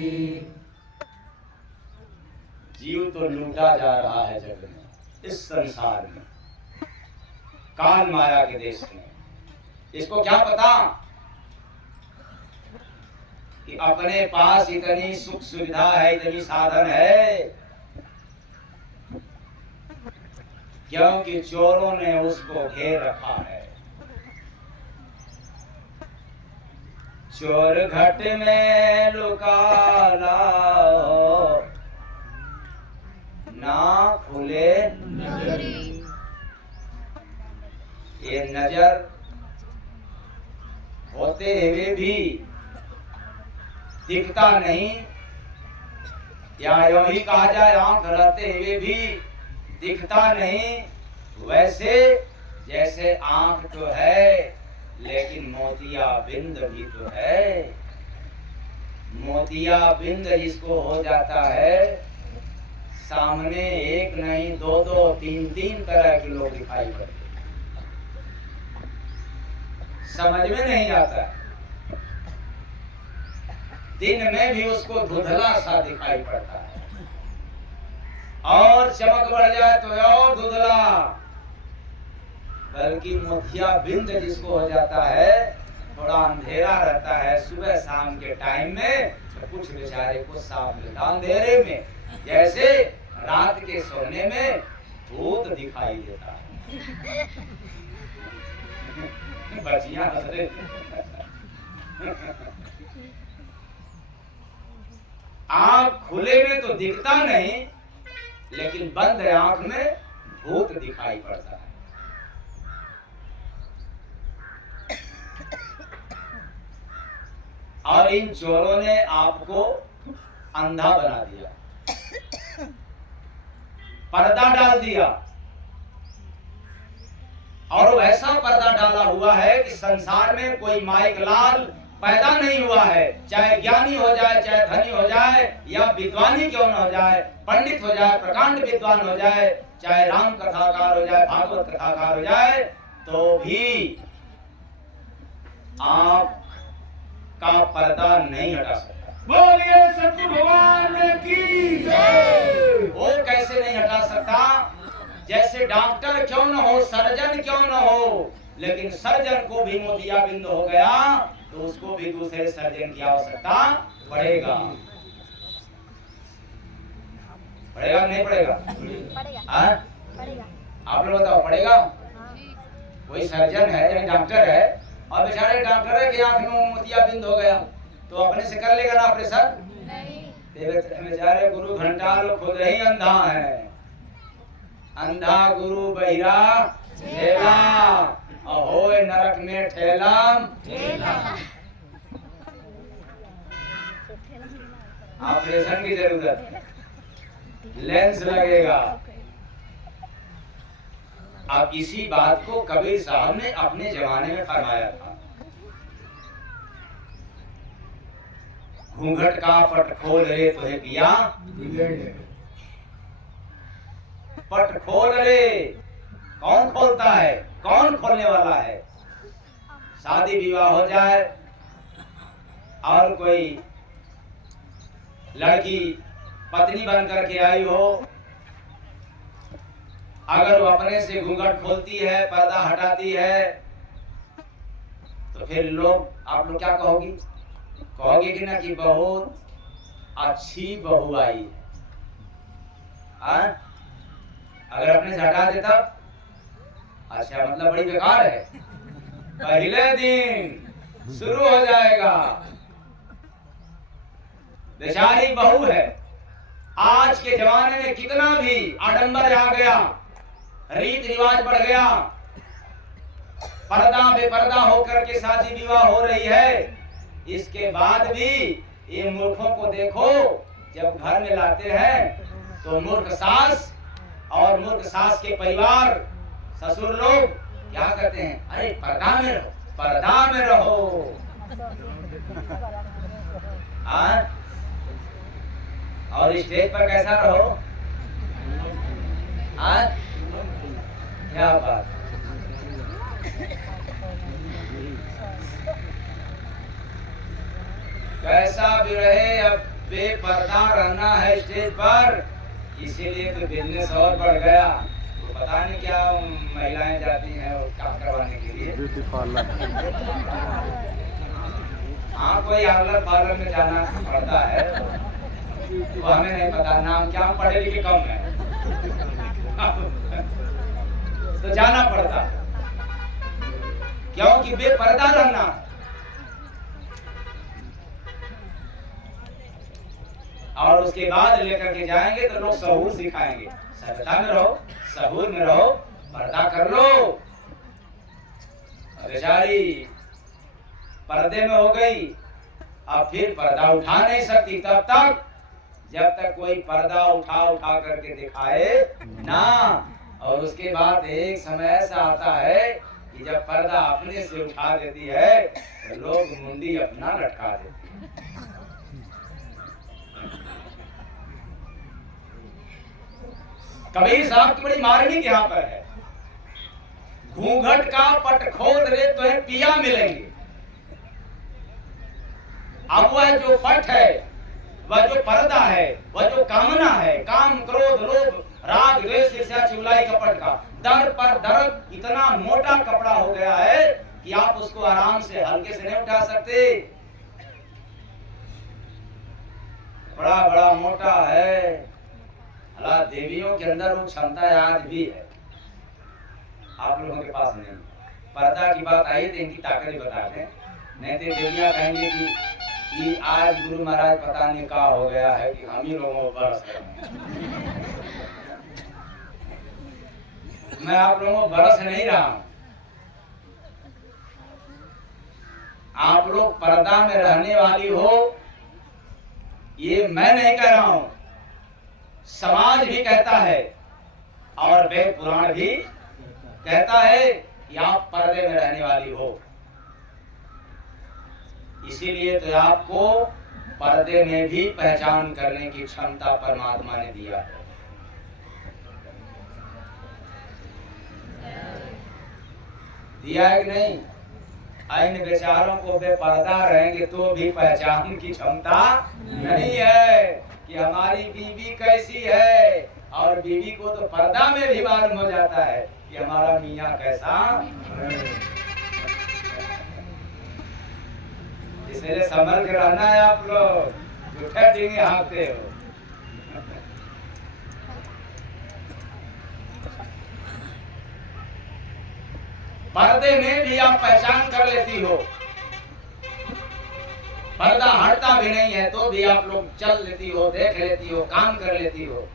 जीव तो लूटा जा रहा है जग में, इस संसार में, काल माया के देश में। इसको क्या पता कि अपने पास इतनी सुख सुविधा है, इतनी साधन है, क्योंकि चोरों ने उसको घेर रखा है। चोर घट में लुका लाओ, ना खुले नजरी। ये नजर होते हुए भी दिखता नहीं, या यूं ही कहा जाए आंख रहते हुए भी दिखता नहीं। वैसे जैसे आंख तो है, लेकिन मोतिया बिंद भी तो है। मोतिया बिंद जिसको हो जाता है, सामने एक नहीं दो दो तीन तीन तरह के लोग दिखाई पड़ते, समझ में नहीं आता। दिन में भी उसको धुंधला सा दिखाई पड़ता है, और चमक बढ़ जाए तो और धुंधला। बल्कि मोतिया बिंद जिसको हो जाता है, थोड़ा अंधेरा रहता है सुबह शाम के टाइम में, तो कुछ बेचारे को साफ मिलता। अंधेरे में जैसे रात के सोने में भूत दिखाई देता है। बचियां हंस रही। आंख खुले में तो दिखता नहीं, लेकिन बंद आंख में भूत दिखाई पड़ता है। और इन चोरों ने आपको अंधा बना दिया, पर्दा डाल दिया, और वैसा पर्दा डाला हुआ है कि संसार में कोई माइक लाल पैदा नहीं हुआ है। चाहे ज्ञानी हो जाए, चाहे धनी हो जाए, या विद्वानी क्यों न हो जाए, पंडित हो जाए, प्रकांड विद्वान हो जाए, चाहे राम कथाकार हो जाए, भागवत कथाकार हो जाए, तो भी आंख का पर्दा नहीं हटा सकता। बोलिए सतगुरु भगवान की जय। वो कैसे नहीं हटा सकता? जैसे डॉक्टर क्यों न हो, सर्जन क्यों न हो, लेकिन सर्जन को भी मोतियाबिंद हो गया तो उसको भी दूसरे सर्जन की आवश्यकता पड़ेगा। पड़ेगा नहीं पड़ेगा? पड़ेगा। पड़ेगा। आप लोग बताओ, पड़ेगा? कोई सर्जन है यानी डॉक्टर है और बेचारे डॉक्टर है कि आंख में मोतियाबिंद हो गया तो अपने से कर लेगा ना ऑपरेशन? बेचारे गुरु घंटाल खुद ही अंधा है। अंधा गुरु बहिरा ठेला, अहोय नरक में ठेला। ऑपरेशन की जरूरत, लेंस लगेगा। अब इसी बात को कबीर साहब ने अपने जमाने में फरमाया था। घूंघट का पट खोल रे तो है पिया, पट खोल रे। कौन खोलता है? कौन खोलने वाला है? शादी विवाह हो जाए और कोई लड़की पत्नी बन करके आई हो, अगर वो अपने से घूंघट खोलती है, पर्दा हटाती है, तो फिर लोग, आप लोग क्या कहोगी? कहोगे कि ना कि बहुत अच्छी बहू आई है। अगर अपने से हटा देता, अच्छा मतलब बड़ी बेकार है। पहले दिन शुरू हो जाएगा, बेचारी बहू है। आज के जमाने में कितना भी आडंबर आ गया, रीत रिवाज बढ़ गया, पर्दा बेपर्दा होकर के शादी विवाह हो रही है। इसके बाद भी ये मूर्खों को देखो, जब घर में लाते हैं तो मूर्ख सास और मूर्ख सास के परिवार, ससुर लोग क्या कहते हैं? अरे पर्दा में रहो, पर्दा में रहो। और स्टेज पर कैसा रहो? क्या बात। कैसा भी रहे, अब बेपर्दा रहना है स्टेज पर। इसीलिए तो बिजनेस और बढ़ गया। तो पता नहीं क्या महिलाएं जाती हैं और काम करवाने के लिए, ब्यूटी पार्लर। हाँ, कोई पार्लर में जाना पड़ता है, तो हमें नहीं पता नाम क्या, पढ़े लिखे कम है तो जाना पड़ता, क्योंकि बेपर्दा रहना। और उसके बाद लेकर के जाएंगे तो लोग सहूर सिखाएंगे, सभ्यता में रहो, सहूर में रहो, पर्दा कर लो। बेचारी पर्दे में हो गई, अब फिर पर्दा उठा नहीं सकती तब तक जब तक कोई पर्दा उठा करके दिखाए ना। और उसके बाद एक समय ऐसा आता है कि जब पर्दा अपने से उठा देती है तो लोग मुंडी अपना लटका देते हैं। कबीर साहब की बड़ी मार्मिक यहाँ पर है। घूंघट का पट खोल रे तो है पिया मिलेंगे। अब वह जो पट है, वह जो पर्दा है, वह जो कामना है, काम क्रोध लोभ राग द्वेष ईर्ष्या चुगलाई कपट का दर पर दर्द इतना मोटा कपड़ा हो गया है कि आप उसको आराम से हल्के से नहीं उठा सकते। बड़ा बड़ा मोटा है। अल्लाह देवियों के अंदर वो क्षमता आज भी है, आप लोगों के पास नहीं। पर्दा की बात आई तो इनकी ताकत ही बताते हैं, नहीं तो देवियां कहेंगे कि आज गुरु महाराज पता नहीं क्या हो गया है कि हम ही लोगों को बरस रहे। मैं आप लोगों को बरस नहीं रहा हूं। आप लोग पर्दा में रहने वाली हो, ये मैं नहीं कह रहा हूं, समाज भी कहता है और वेद पुराण भी कहता है कि आप पर्दे में रहने वाली हो। इसीलिए तो आपको पर्दे में भी पहचान करने की क्षमता परमात्मा ने दिया है। दिया है कि नहीं? इन बेचारों को बेपर्दा रहेंगे तो भी पहचान की क्षमता नहीं है कि हमारी बीवी कैसी है, और बीवी को तो पर्दा में भी मालूम हो जाता है कि हमारा मियाँ कैसा। इसलिए संभल के रहना है आप लोग, झूठे डींगे हाँकते हो। पर्दे में भी आप पहचान कर लेती हो, पर्दा हटता भी नहीं है तो भी आप लोग चल लेती हो, देख लेती हो, काम कर लेती हो।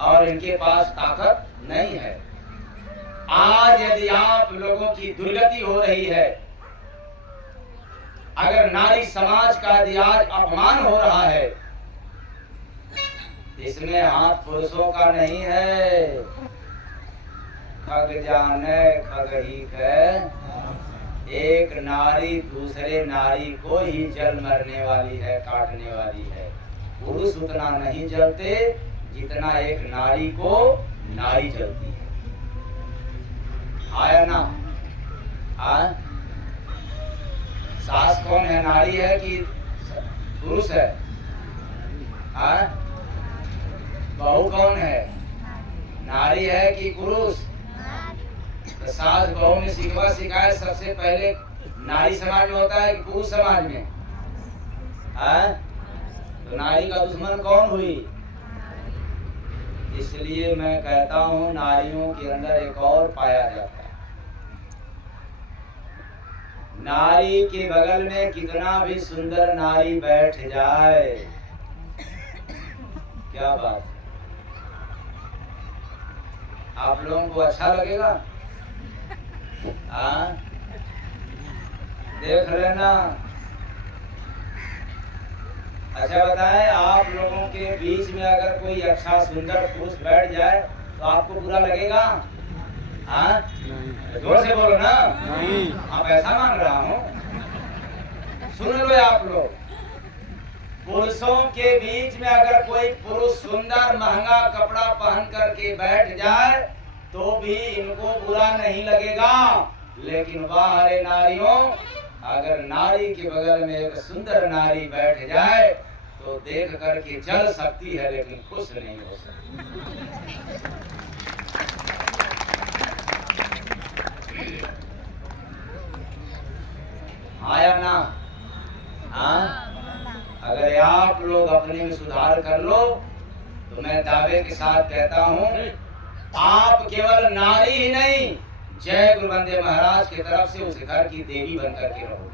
और इनके पास ताकत नहीं है। आज यदि आप लोगों की दुर्गति हो रही है, अगर नारी समाज का यदि आज अपमान हो रहा है, इसमें हाथ पुरुषों का नहीं है। खग जाने खग ही है, एक नारी दूसरे नारी को ही जल मरने वाली है, काटने वाली है। पुरुष उतना नहीं जलते जितना एक नारी को नारी जलती है। आया ना? आया? सास कौन है, नारी है कि पुरुष है? आया? बहू कौन है, नारी है कि पुरुष? तो सास बहू में शिकवा शिकायत सबसे पहले नारी समाज में होता है कि पुरुष समाज में? तो नारी का दुश्मन कौन हुई? इसलिए मैं कहता हूँ नारियों के अंदर एक और पाया जाता है। नारी के बगल में कितना भी सुंदर नारी बैठ जाए, क्या बात, आप लोगों को अच्छा लगेगा? देख लेना। अच्छा बताएं, आप लोगों के बीच में अगर कोई अच्छा सुंदर पुरुष बैठ जाए तो आपको बुरा लगेगा? हाँ, जोर से बोलो ना। नहीं, आप ऐसा मांग रहा हूँ, सुन लो आप लोग। पुरुषों के बीच में अगर कोई पुरुष सुंदर महंगा कपड़ा पहन करके बैठ जाए तो भी इनको बुरा नहीं लगेगा। लेकिन वाह नारियों, अगर नारी के बगल में एक सुंदर नारी बैठ जाए तो देख करके जल सकती है लेकिन खुश नहीं हो सकती। आया ना? हाँ, अगर आप लोग अपने में सुधार कर लो तो मैं दावे के साथ कहता हूँ, आप केवल नारी ही नहीं, जय गुरु बंदे महाराज की तरफ से उस घर की देवी बनकर के रहोगी।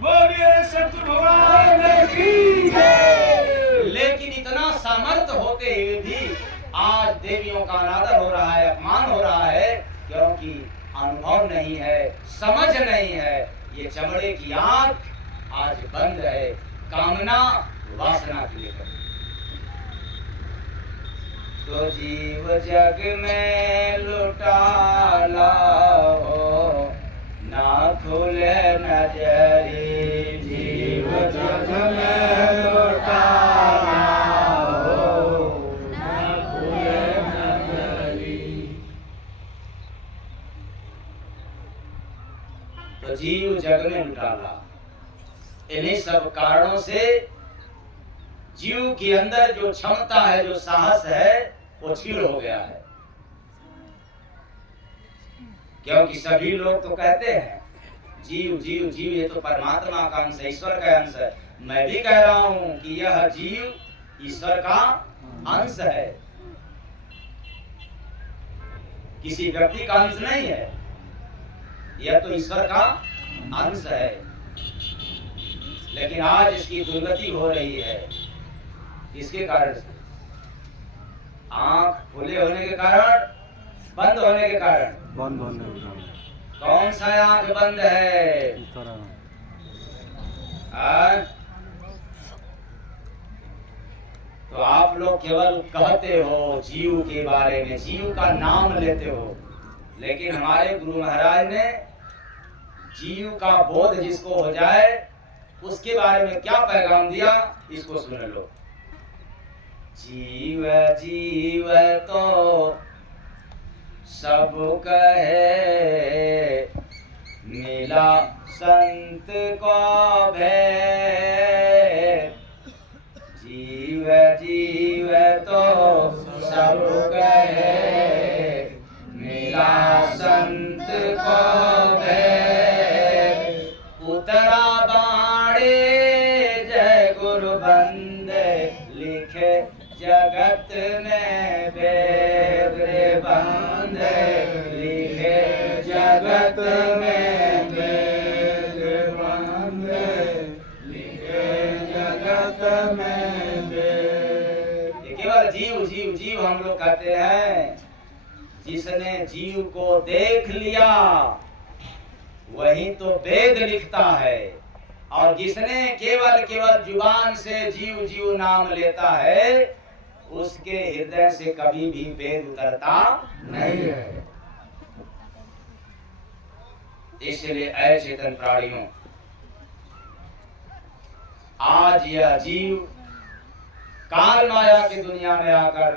बोलिए सतगुरु भगवान की जय। लेकिन इतना सामर्थ्य होते हुए भी आज देवियों का अनादर हो रहा है, अपमान हो रहा है, क्योंकि अनुभव नहीं है, समझ नहीं है। ये चमड़े की आंख आज बंद है, कामना वासना के लिए। तो जीव जग में लुटाला हो, ना खुले नजरी। जीव जग में लुटाला हो, ना खुले नजरी। तो जीव जग में लुटाला, इन्हीं सब कारणों से जीव के अंदर जो क्षमता है, जो साहस है, वो क्षीण हो गया है। क्योंकि सभी लोग तो कहते हैं जीव जीव जीव, ये तो परमात्मा का अंश है, ईश्वर का अंश है। मैं भी कह रहा हूं कि यह जीव ईश्वर का अंश है, किसी व्यक्ति का अंश नहीं है। यह तो ईश्वर का अंश है। लेकिन आज इसकी दुर्गति हो रही है, इसके कारण से आंख खुले होने के कारण, बंद होने के कारण। बंद होने के कारण कौन सा आंख बंद है? तो आप लोग केवल कहते हो जीव के बारे में, जीव का नाम लेते हो, लेकिन हमारे गुरु महाराज ने जीव का बोध जिसको हो जाए उसके बारे में क्या पैगाम दिया, इसको सुन लो। जीव जीव तो सब कहे, मिला संत को भेद। जीव जीव को भेद उतरा बाणे जय गुरु बंदे लिखे जगत में वेद रे बंदे लिखे जगत में वेद बंदे लिखे जगत में वेद। ये केवल जीव जीव जीव हम लोग कहते हैं। जिसने जीव को देख लिया वही तो वेद लिखता है, और जिसने केवल केवल जुबान से जीव जीव नाम लेता है उसके हृदय से कभी भी वेद उतरता नहीं है। इसलिए ऐ चेतन प्राणियों, आज यह जीव काल माया की दुनिया में आकर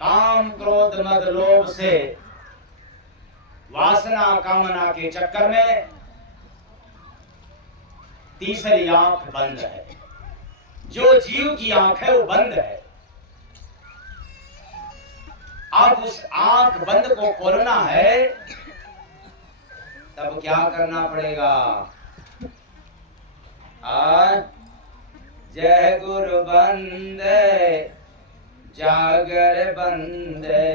काम क्रोध मद लोभ से वासना कामना के चक्कर में तीसरी आंख बंद है। जो जीव की आंख है वो बंद है। अब उस आंख बंद को खोलना है, तब क्या करना पड़ेगा? आज जय गुरु बंदे जागर बंदे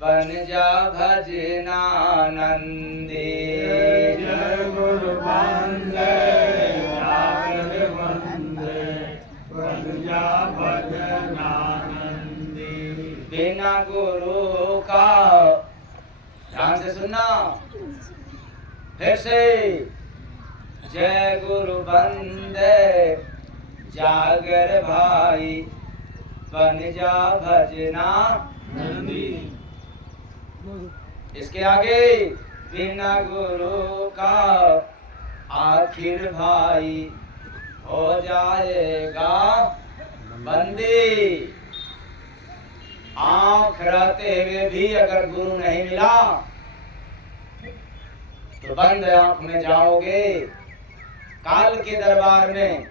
बन जा भजनानंदी। जय गुरु बंदे जागर बंदे बन जा भजनानंदी। बिना गुरु का, ध्यान से सुनना फिर से, जय गुरु बंदे जागर भाई बन जा भजना नंदी। इसके आगे बिना गुरु का आखिर भाई हो जाएगा बंदी। आंख रहते हुए भी अगर गुरु नहीं मिला तो बंद आंख में जाओगे काल के दरबार में,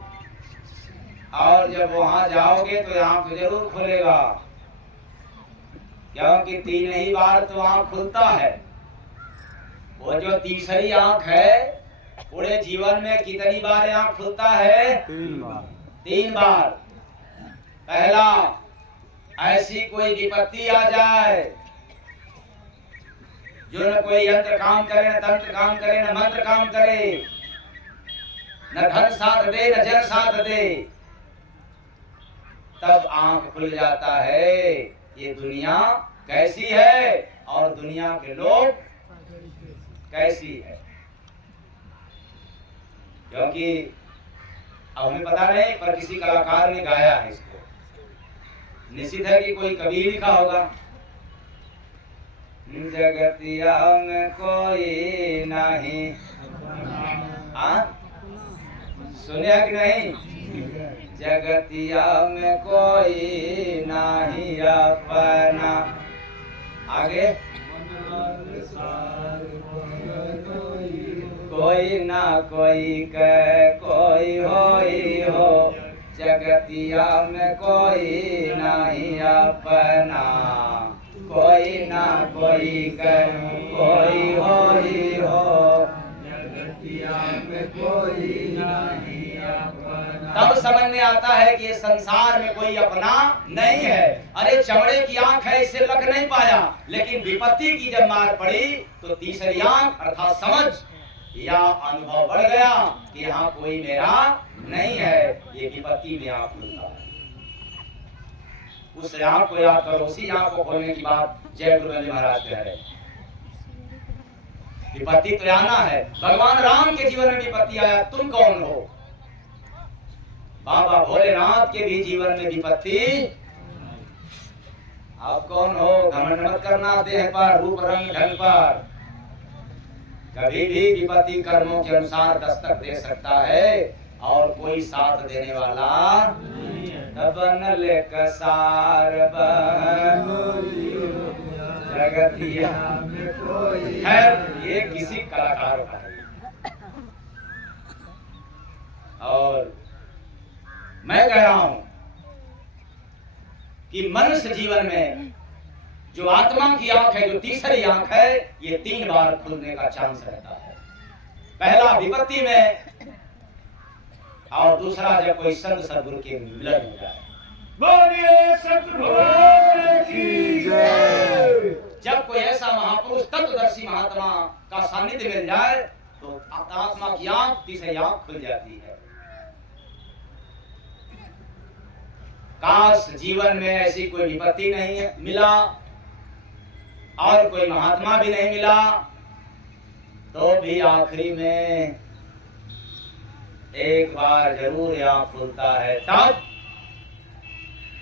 और जब वहां जाओगे तो आंख जरूर खुलेगा, क्योंकि 3 ही बार तो आंख खुलता है। वो जो तीसरी आंख है पूरे जीवन में कितनी बार आंख खुलता है? 3 बार। पहला, ऐसी कोई विपत्ति आ जाए जो न कोई यंत्र काम करे, न तंत्र काम करे, न मंत्र काम करे, न धन साथ दे, न जन साथ दे, तब आंख खुल जाता है ये दुनिया कैसी है और दुनिया के लोग कैसी है। क्योंकि अब हमें पता नहीं, पर किसी कलाकार ने गाया है इसको, निश्चित है कि कोई कवि लिखा होगा। जगतिया में कोई नहीं, सुने कि नहीं? जगतिया में कोई नहीं अपना, आगे कोई ना कोई के कोई होई हो, जगतिया में कोई नहीं अपना, कोई ना कोई के कोई होई हो, जगतिया में कोई नहीं अपना। तब समझ में आता है कि संसार में कोई अपना नहीं है। अरे चमड़े की आंख है, इससे लग नहीं पाया, लेकिन विपत्ति की जब मार पड़ी तो तीसरी आंख अर्थात समझ या अनुभव बढ़ गया कि यहाँ कोई मेरा नहीं है। ये विपत्ति में आंख खुलता है। उस आंख को याद करो। उसी आंख को खोलने की बात जय गुरु महाराज कह रहे। विपत्ति तो आना है। भगवान राम के जीवन में विपत्ति आया, तुम कौन हो? बाबा भोलेनाथ के भी जीवन में विपत्ति। आप कौन हो? घमंड मत करना देह पर, रूप रंग ढंग पर। कभी भी विपत्ति कर्मों के अनुसार दस्तक दे सकता है और कोई साथ देने वाला तबन ले कसार जगतिया में कोई है। ये किसी कलाकार का है। और मैं कह रहा हूं कि मनुष्य जीवन में जो आत्मा की आंख है, जो तीसरी आंख है, ये 3 बार खुलने का चांस रहता है। पहला विपत्ति में, और दूसरा जब कोई संत सद्गुरु के मिलन हो जाए। बोलिए सतगुरु भगवान की जय। जब कोई ऐसा महापुरुष तत्वदर्शी महात्मा का सानिध्य मिल जाए तो आत्मा की आंख, तीसरी आंख खुल जाती है। काश जीवन में ऐसी कोई विपत्ति नहीं मिला और कोई महात्मा भी नहीं मिला, तो भी आखिरी में एक बार जरूर आंख खुलता है, तब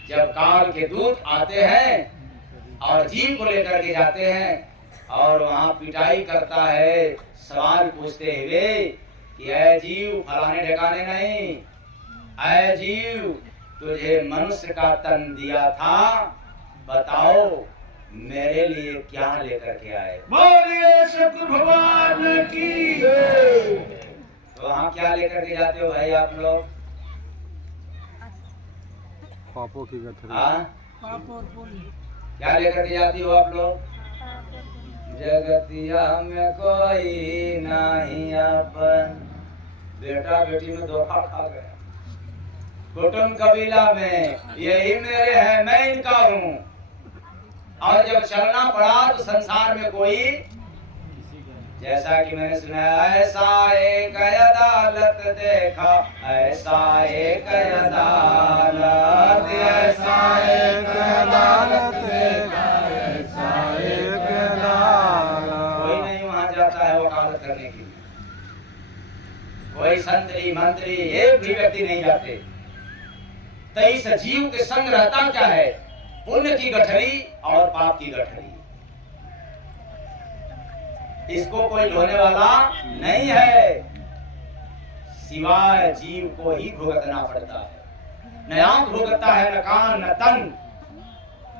जब काल के दूत आते हैं और जीव को लेकर के जाते हैं और वहां पिटाई करता है, सवाल पूछते हुए कि ऐ जीव फलाने ठिकाने नहीं, ऐ जीव तुझे मनुष्य का तन दिया था, बताओ मेरे लिए क्या लेकर के आए। बोलिए सतगुरु भगवान की जय। तो वहां क्या लेकर के जाते हो भाई आप लोग? पापों की गठरी। हाँ, क्या लेकर के जाती हो आप लोग? जगतिया में कोई नहीं अपन, बेटा बेटी में धोखा खा गया, कुटुंब कबीला में यही मेरे हैं, मैं इनका हूँ, और जब चलना पड़ा तो संसार में कोई, जैसा कि मैंने सुना, ऐसा एक अदालत देखा, ऐसा एक अदालत, ऐसा एक अदालत देखा, ऐसा एक अदालत। कोई नहीं वहां जाता है वकालत करने के लिए, कोई संतरी मंत्री एक भी व्यक्ति नहीं जाते। तो इस जीव के संग रहता क्या है? पुण्य की गठरी और पाप की गठरी। इसको कोई ढोने वाला नहीं है, सिवाय जीव को ही भुगतना पड़ता है। न आंख भुगतता है, न कान, न तन,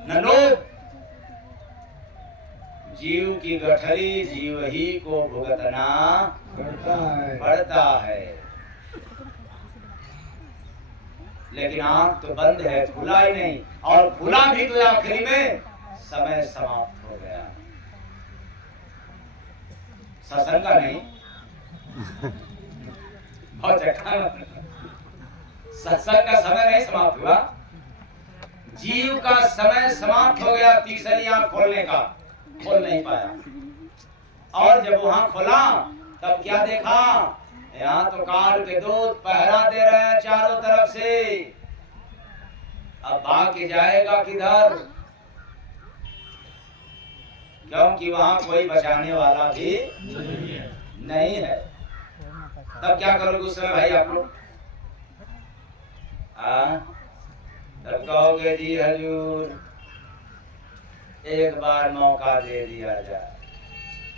न लोभ। जीव की गठरी जीव ही को भुगतना पड़ता है। लेकिन आंख तो बंद है, खुला ही नहीं, और खुला भी तो आखिरी में समय समाप्त हो गया। सत्संग का नहीं, बहुत सत्संग का समय नहीं समाप्त हुआ, जीव का समय समाप्त हो गया। तीसरी आंख खोलने का, खोल नहीं पाया। और जब वहां खोला तब क्या देखा? यहाँ तो काल के दूत पहरा दे रहे हैं चारों तरफ से। अब भाग के जाएगा किधर? क्योंकि वहां कोई बचाने वाला भी नहीं है। तब क्या करोगे उस समय भाई आप लोग? तब कहोगे जी हजूर एक बार मौका दे दिया जाए,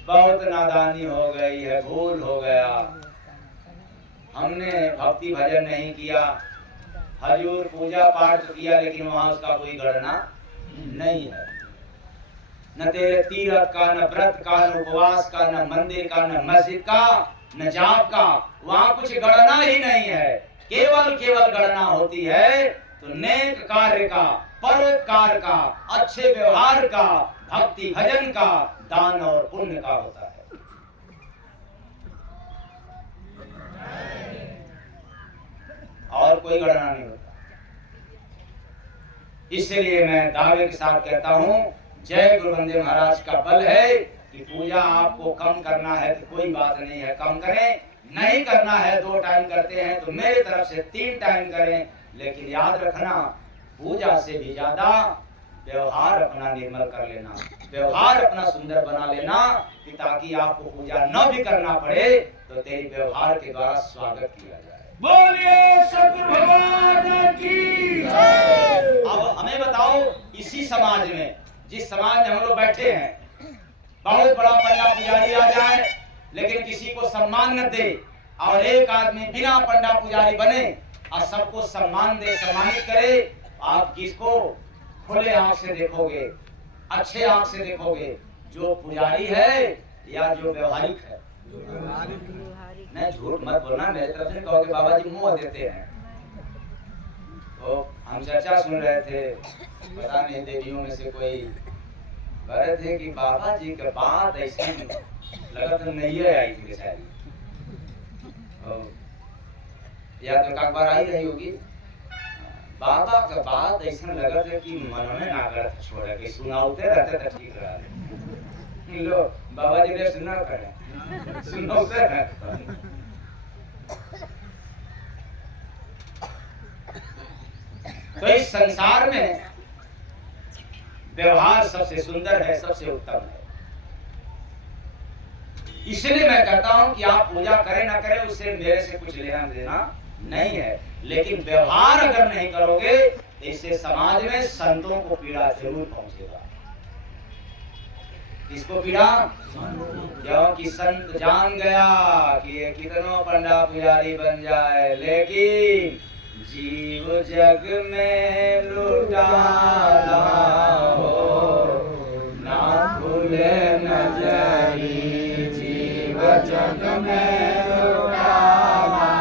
बहुत नादानी हो गई है, भूल हो गया, हमने भक्ति भजन नहीं किया। हजूर पूजा पाठ किया लेकिन वहां उसका कोई गणना नहीं है, न तेरे तीरथ का, न व्रत का, न उपवास का, न मंदिर का, न मस्जिद का, न जाप का, वहां कुछ गणना ही नहीं है। केवल गणना होती है तो नेक कार्य का, परोपकार का, अच्छे व्यवहार का, भक्ति भजन का, दान और पुण्य का होता है। और कोई गणना नहीं होता। इसलिए मैं दावे के साथ कहता हूं, जय गुरु बंदे महाराज का बल है कि पूजा आपको कम करना है तो कोई बात नहीं है, कम करें। नहीं करना है 2 टाइम करते हैं तो मेरी तरफ से 3 टाइम करें। लेकिन याद रखना, पूजा से भी ज्यादा व्यवहार अपना निर्मल कर लेना, व्यवहार अपना सुंदर बना लेना, कि ताकि आपको पूजा न भी करना पड़े तो तेरी व्यवहार के द्वारा स्वागत किया जाए। बोलिए सतगुरु भगवान की जय। अब हमें बताओ, इसी समाज में, जिस समाज में हम लोग बैठे हैं, बहुत बड़ा पंडा पुजारी आ जाए लेकिन किसी को सम्मान न दे, और एक आदमी बिना पंडा पुजारी बने और सबको सम्मान दे, सम्मानित करे, आप किसको खुले आंख से देखोगे, अच्छे आंख से देखोगे? जो पुजारी है या जो व्यवहारिक है? नहीं, झूठ मत बोलना, मेरी तरफ से कहोगे बाबा जी मुंह देते हैं। तो हम चर्चा सुन रहे थे, पता नहीं देवियों में से कोई कहे थे कि बाबा जी के बात ऐसे लगा तो नहीं आई थी बेचारी, या तो एक बार आई रही होगी। बाबा का बात ऐसा लगा था कि मन में ना कर छोड़ा कि सुनाते रहते तो ठीक रहा। लो बाबा जी ने सुना करे सुनाते रहते। तो इस संसार में व्यवहार सबसे सुंदर है, सबसे उत्तम है। इसलिए मैं कहता हूं कि आप पूजा करें ना करें उससे मेरे से कुछ लेना देना नहीं है, लेकिन व्यवहार अगर नहीं करोगे तो इससे समाज में संतों को पीड़ा जरूर पहुंचेगा। किसको पीड़ा? क्योंकि संत जान गया कि ये कितनों पंडा पुजारी बन जाए, लेकिन जीव जग में लुटाना हो ना खुले नजरी, जीव जग में लुटाना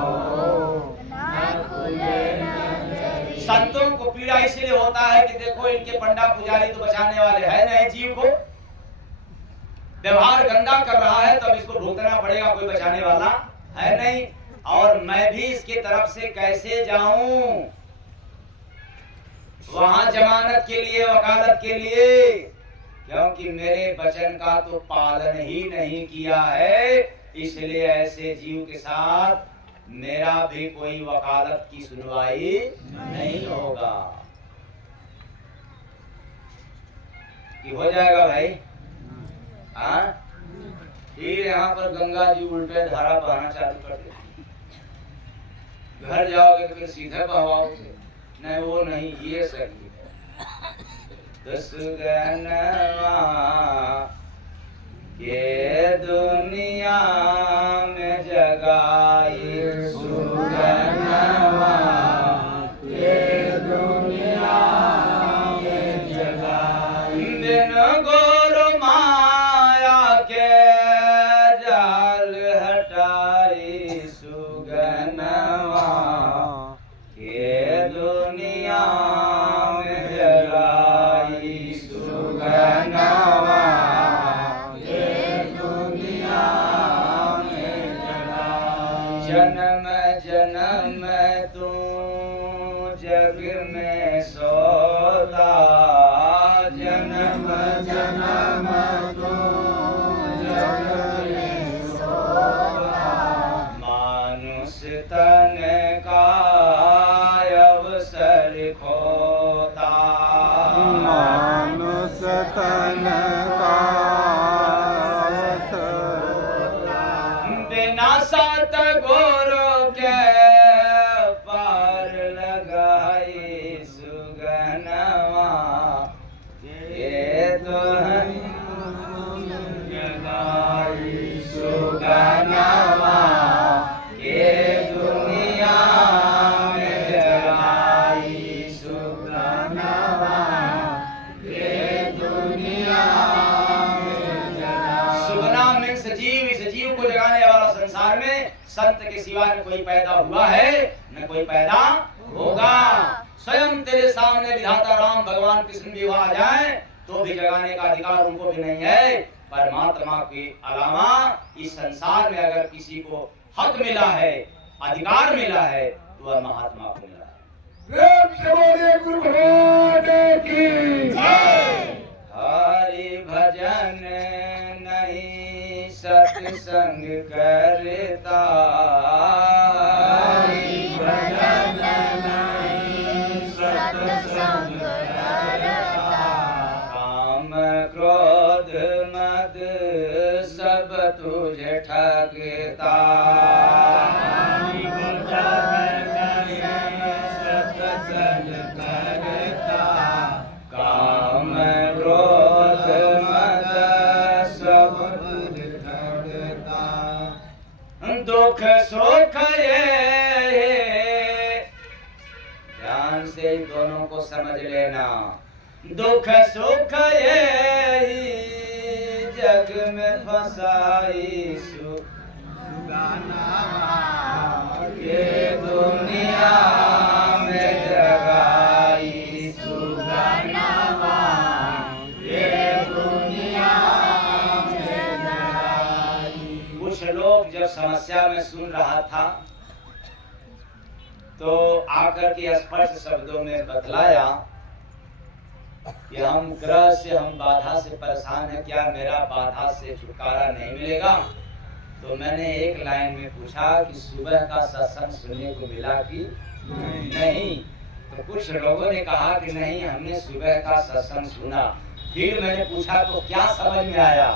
हो ना खुले नजरी। संतों को पीड़ा इसलिए होता है कि देखो इनके पंडा पुजारी तो बचाने वाले है नहीं, जीव को व्यवहार गंदा कर रहा है तो अब इसको भुगतना पड़ेगा, कोई बचाने वाला है नहीं। और मैं भी इसके तरफ से कैसे जाऊं वहां जमानत के लिए, वकालत के लिए, क्योंकि मेरे वचन का तो पालन ही नहीं किया है। इसलिए ऐसे जीव के साथ मेरा भी कोई वकालत की सुनवाई नहीं होगा। कि हो जाएगा भाई? हाँ, फिर यहाँ पर गंगा जी उल्टे धारा बहाना चालू कर देती। घर जाओगे तो फिर सीधे बहाओगे, नहीं वो नहीं, ये सही है। दस गनवा ये दुनिया में जगाई सुगनवा, ये दुनिया में जगाई। दिन गोर माया के जाल हटाई सुगनवा, ये दुनिया में जगाई सुगनवा, ये दुनिया में जगाई। जन्म जन्म तू जग में सोता, जन्म जन्म तू जग में सोता। मानुष तन का अवसर खोता, मानुष तन का अवसर बिना सात गोरों के पार लगाई सुगनवा, ये तो जगाई सुगनवा, ये दुनिया में जगाई सुगनवा, ये दुनिया में जगाई। सुगना में सजीव, इस जीव को जगाने वाला संसार में संत के सिवा न कोई पैदा हुआ है न कोई पैदा होगा। स्वयं तेरे सामने विधाता राम भगवान कृष्ण भी आ जाए तो भी जगाने का अधिकार उनको भी नहीं है। परमात्मा के अलावा इस संसार में अगर किसी को हक मिला है, अधिकार मिला है, तो वह महात्मा को मिला है। प्रेम से बोलिए गुरु भगवान की जय। हरि भजन नहीं सत्संग करता, हरि भजन नहीं सत्संग करता। काम क्रोध मद सब तुझे ठगता, हरि भजन नहीं सत्संग करता। काम क्रोध मद सब तुझे ठगता। दुख सुख ये, ध्यान से दोनों को समझ लेना। दुख सुख ये जग में फसाई सुगाना, ये दुनिया में जगाई सुगाना, ये मैं सुन रहा था तो आकर के स्पष्ट शब्दों में बतलाया कि हम ग्रह से, हम बाधा से परेशान है, क्या मेरा बाधा से छुटकारा नहीं मिलेगा? तो मैंने एक लाइन में पूछा कि सुबह का सत्संग सुनने को मिला कि नहीं। तो कुछ लोगों ने कहा कि नहीं, हमने सुबह का सत्संग सुना। फिर मैंने पूछा तो क्या समझ में आया?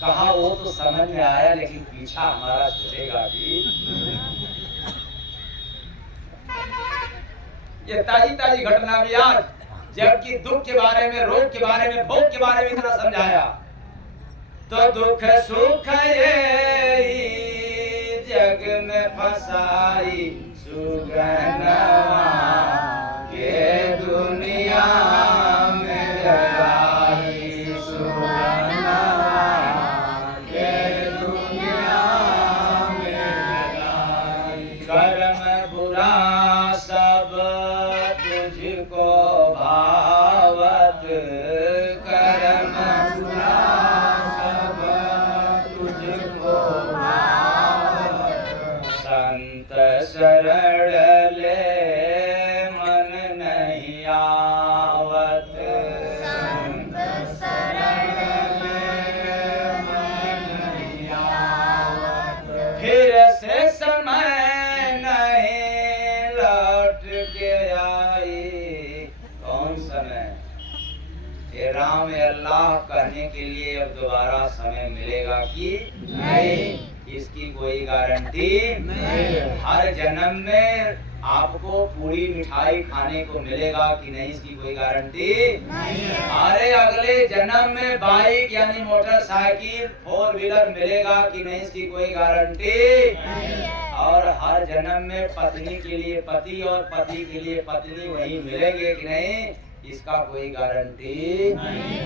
कहा वो तो समझ में आया, लेकिन पीछा हमारा छूटेगा भी। ये ताजी ताजी घटना भी आज, जबकि दुख के बारे में, रोग के बारे में, भोग के बारे में इतना समझाया। तो दुख सुख ये जग में फसाई सुगनवा के दुनिया में लगाई, सुगनवा के दुनिया में लगाई। कर्म बुरा सब तुझको भावत, कर्म बुरा सब तुझको भावत। संत शरण ले मन नहीं आवत, संत शरण ले मन नहीं आवत। फिर से समय नहीं लौट के आई। कौन समय? ये राम या अल्लाह कहने के लिए अब दोबारा समय मिलेगा कि नहीं, इसकी कोई गारंटी नहीं। हर जन्म में आपको पूरी मिठाई खाने को मिलेगा कि नहीं, इसकी कोई गारंटी नहीं। अरे अगले जन्म में बाइक यानी मोटरसाइकिल, 4 व्हीलर मिलेगा कि नहीं, इसकी कोई गारंटी नहीं। और हर जन्म में पत्नी के लिए पति और पति के लिए पत्नी वही मिलेंगे कि नहीं, इसका कोई गारंटी नहीं।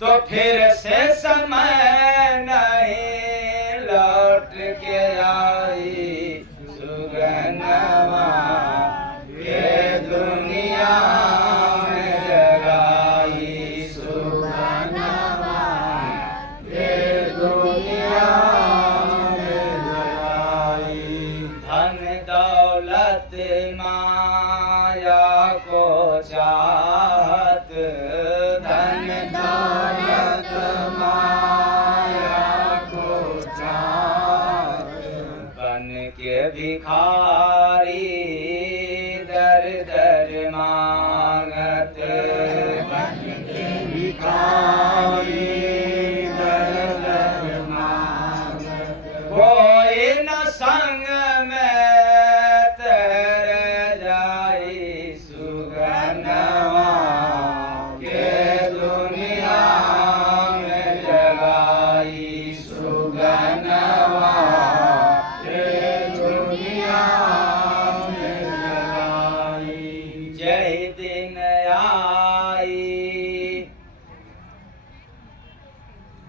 तो फिर से समय नहीं लौट के आई, सुगनवा के दुनिया में लगाई, सुगनवा के दुनिया में लगाई। धन दौलत माया को चाहत, धन दौलत माया को चाहत। बन के भिखारी दर दर मांगत, बन के भिखारी दर दर मांगत। कोई न संग में तर जाई, सुगनवा के दुनिया में लगाई, सुगनवा के दुनिया में लगाई। जय दिन आई,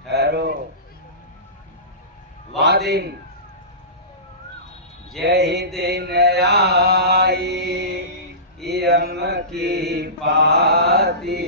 ठहरो वादिन, जय दिन आई यम की पाती,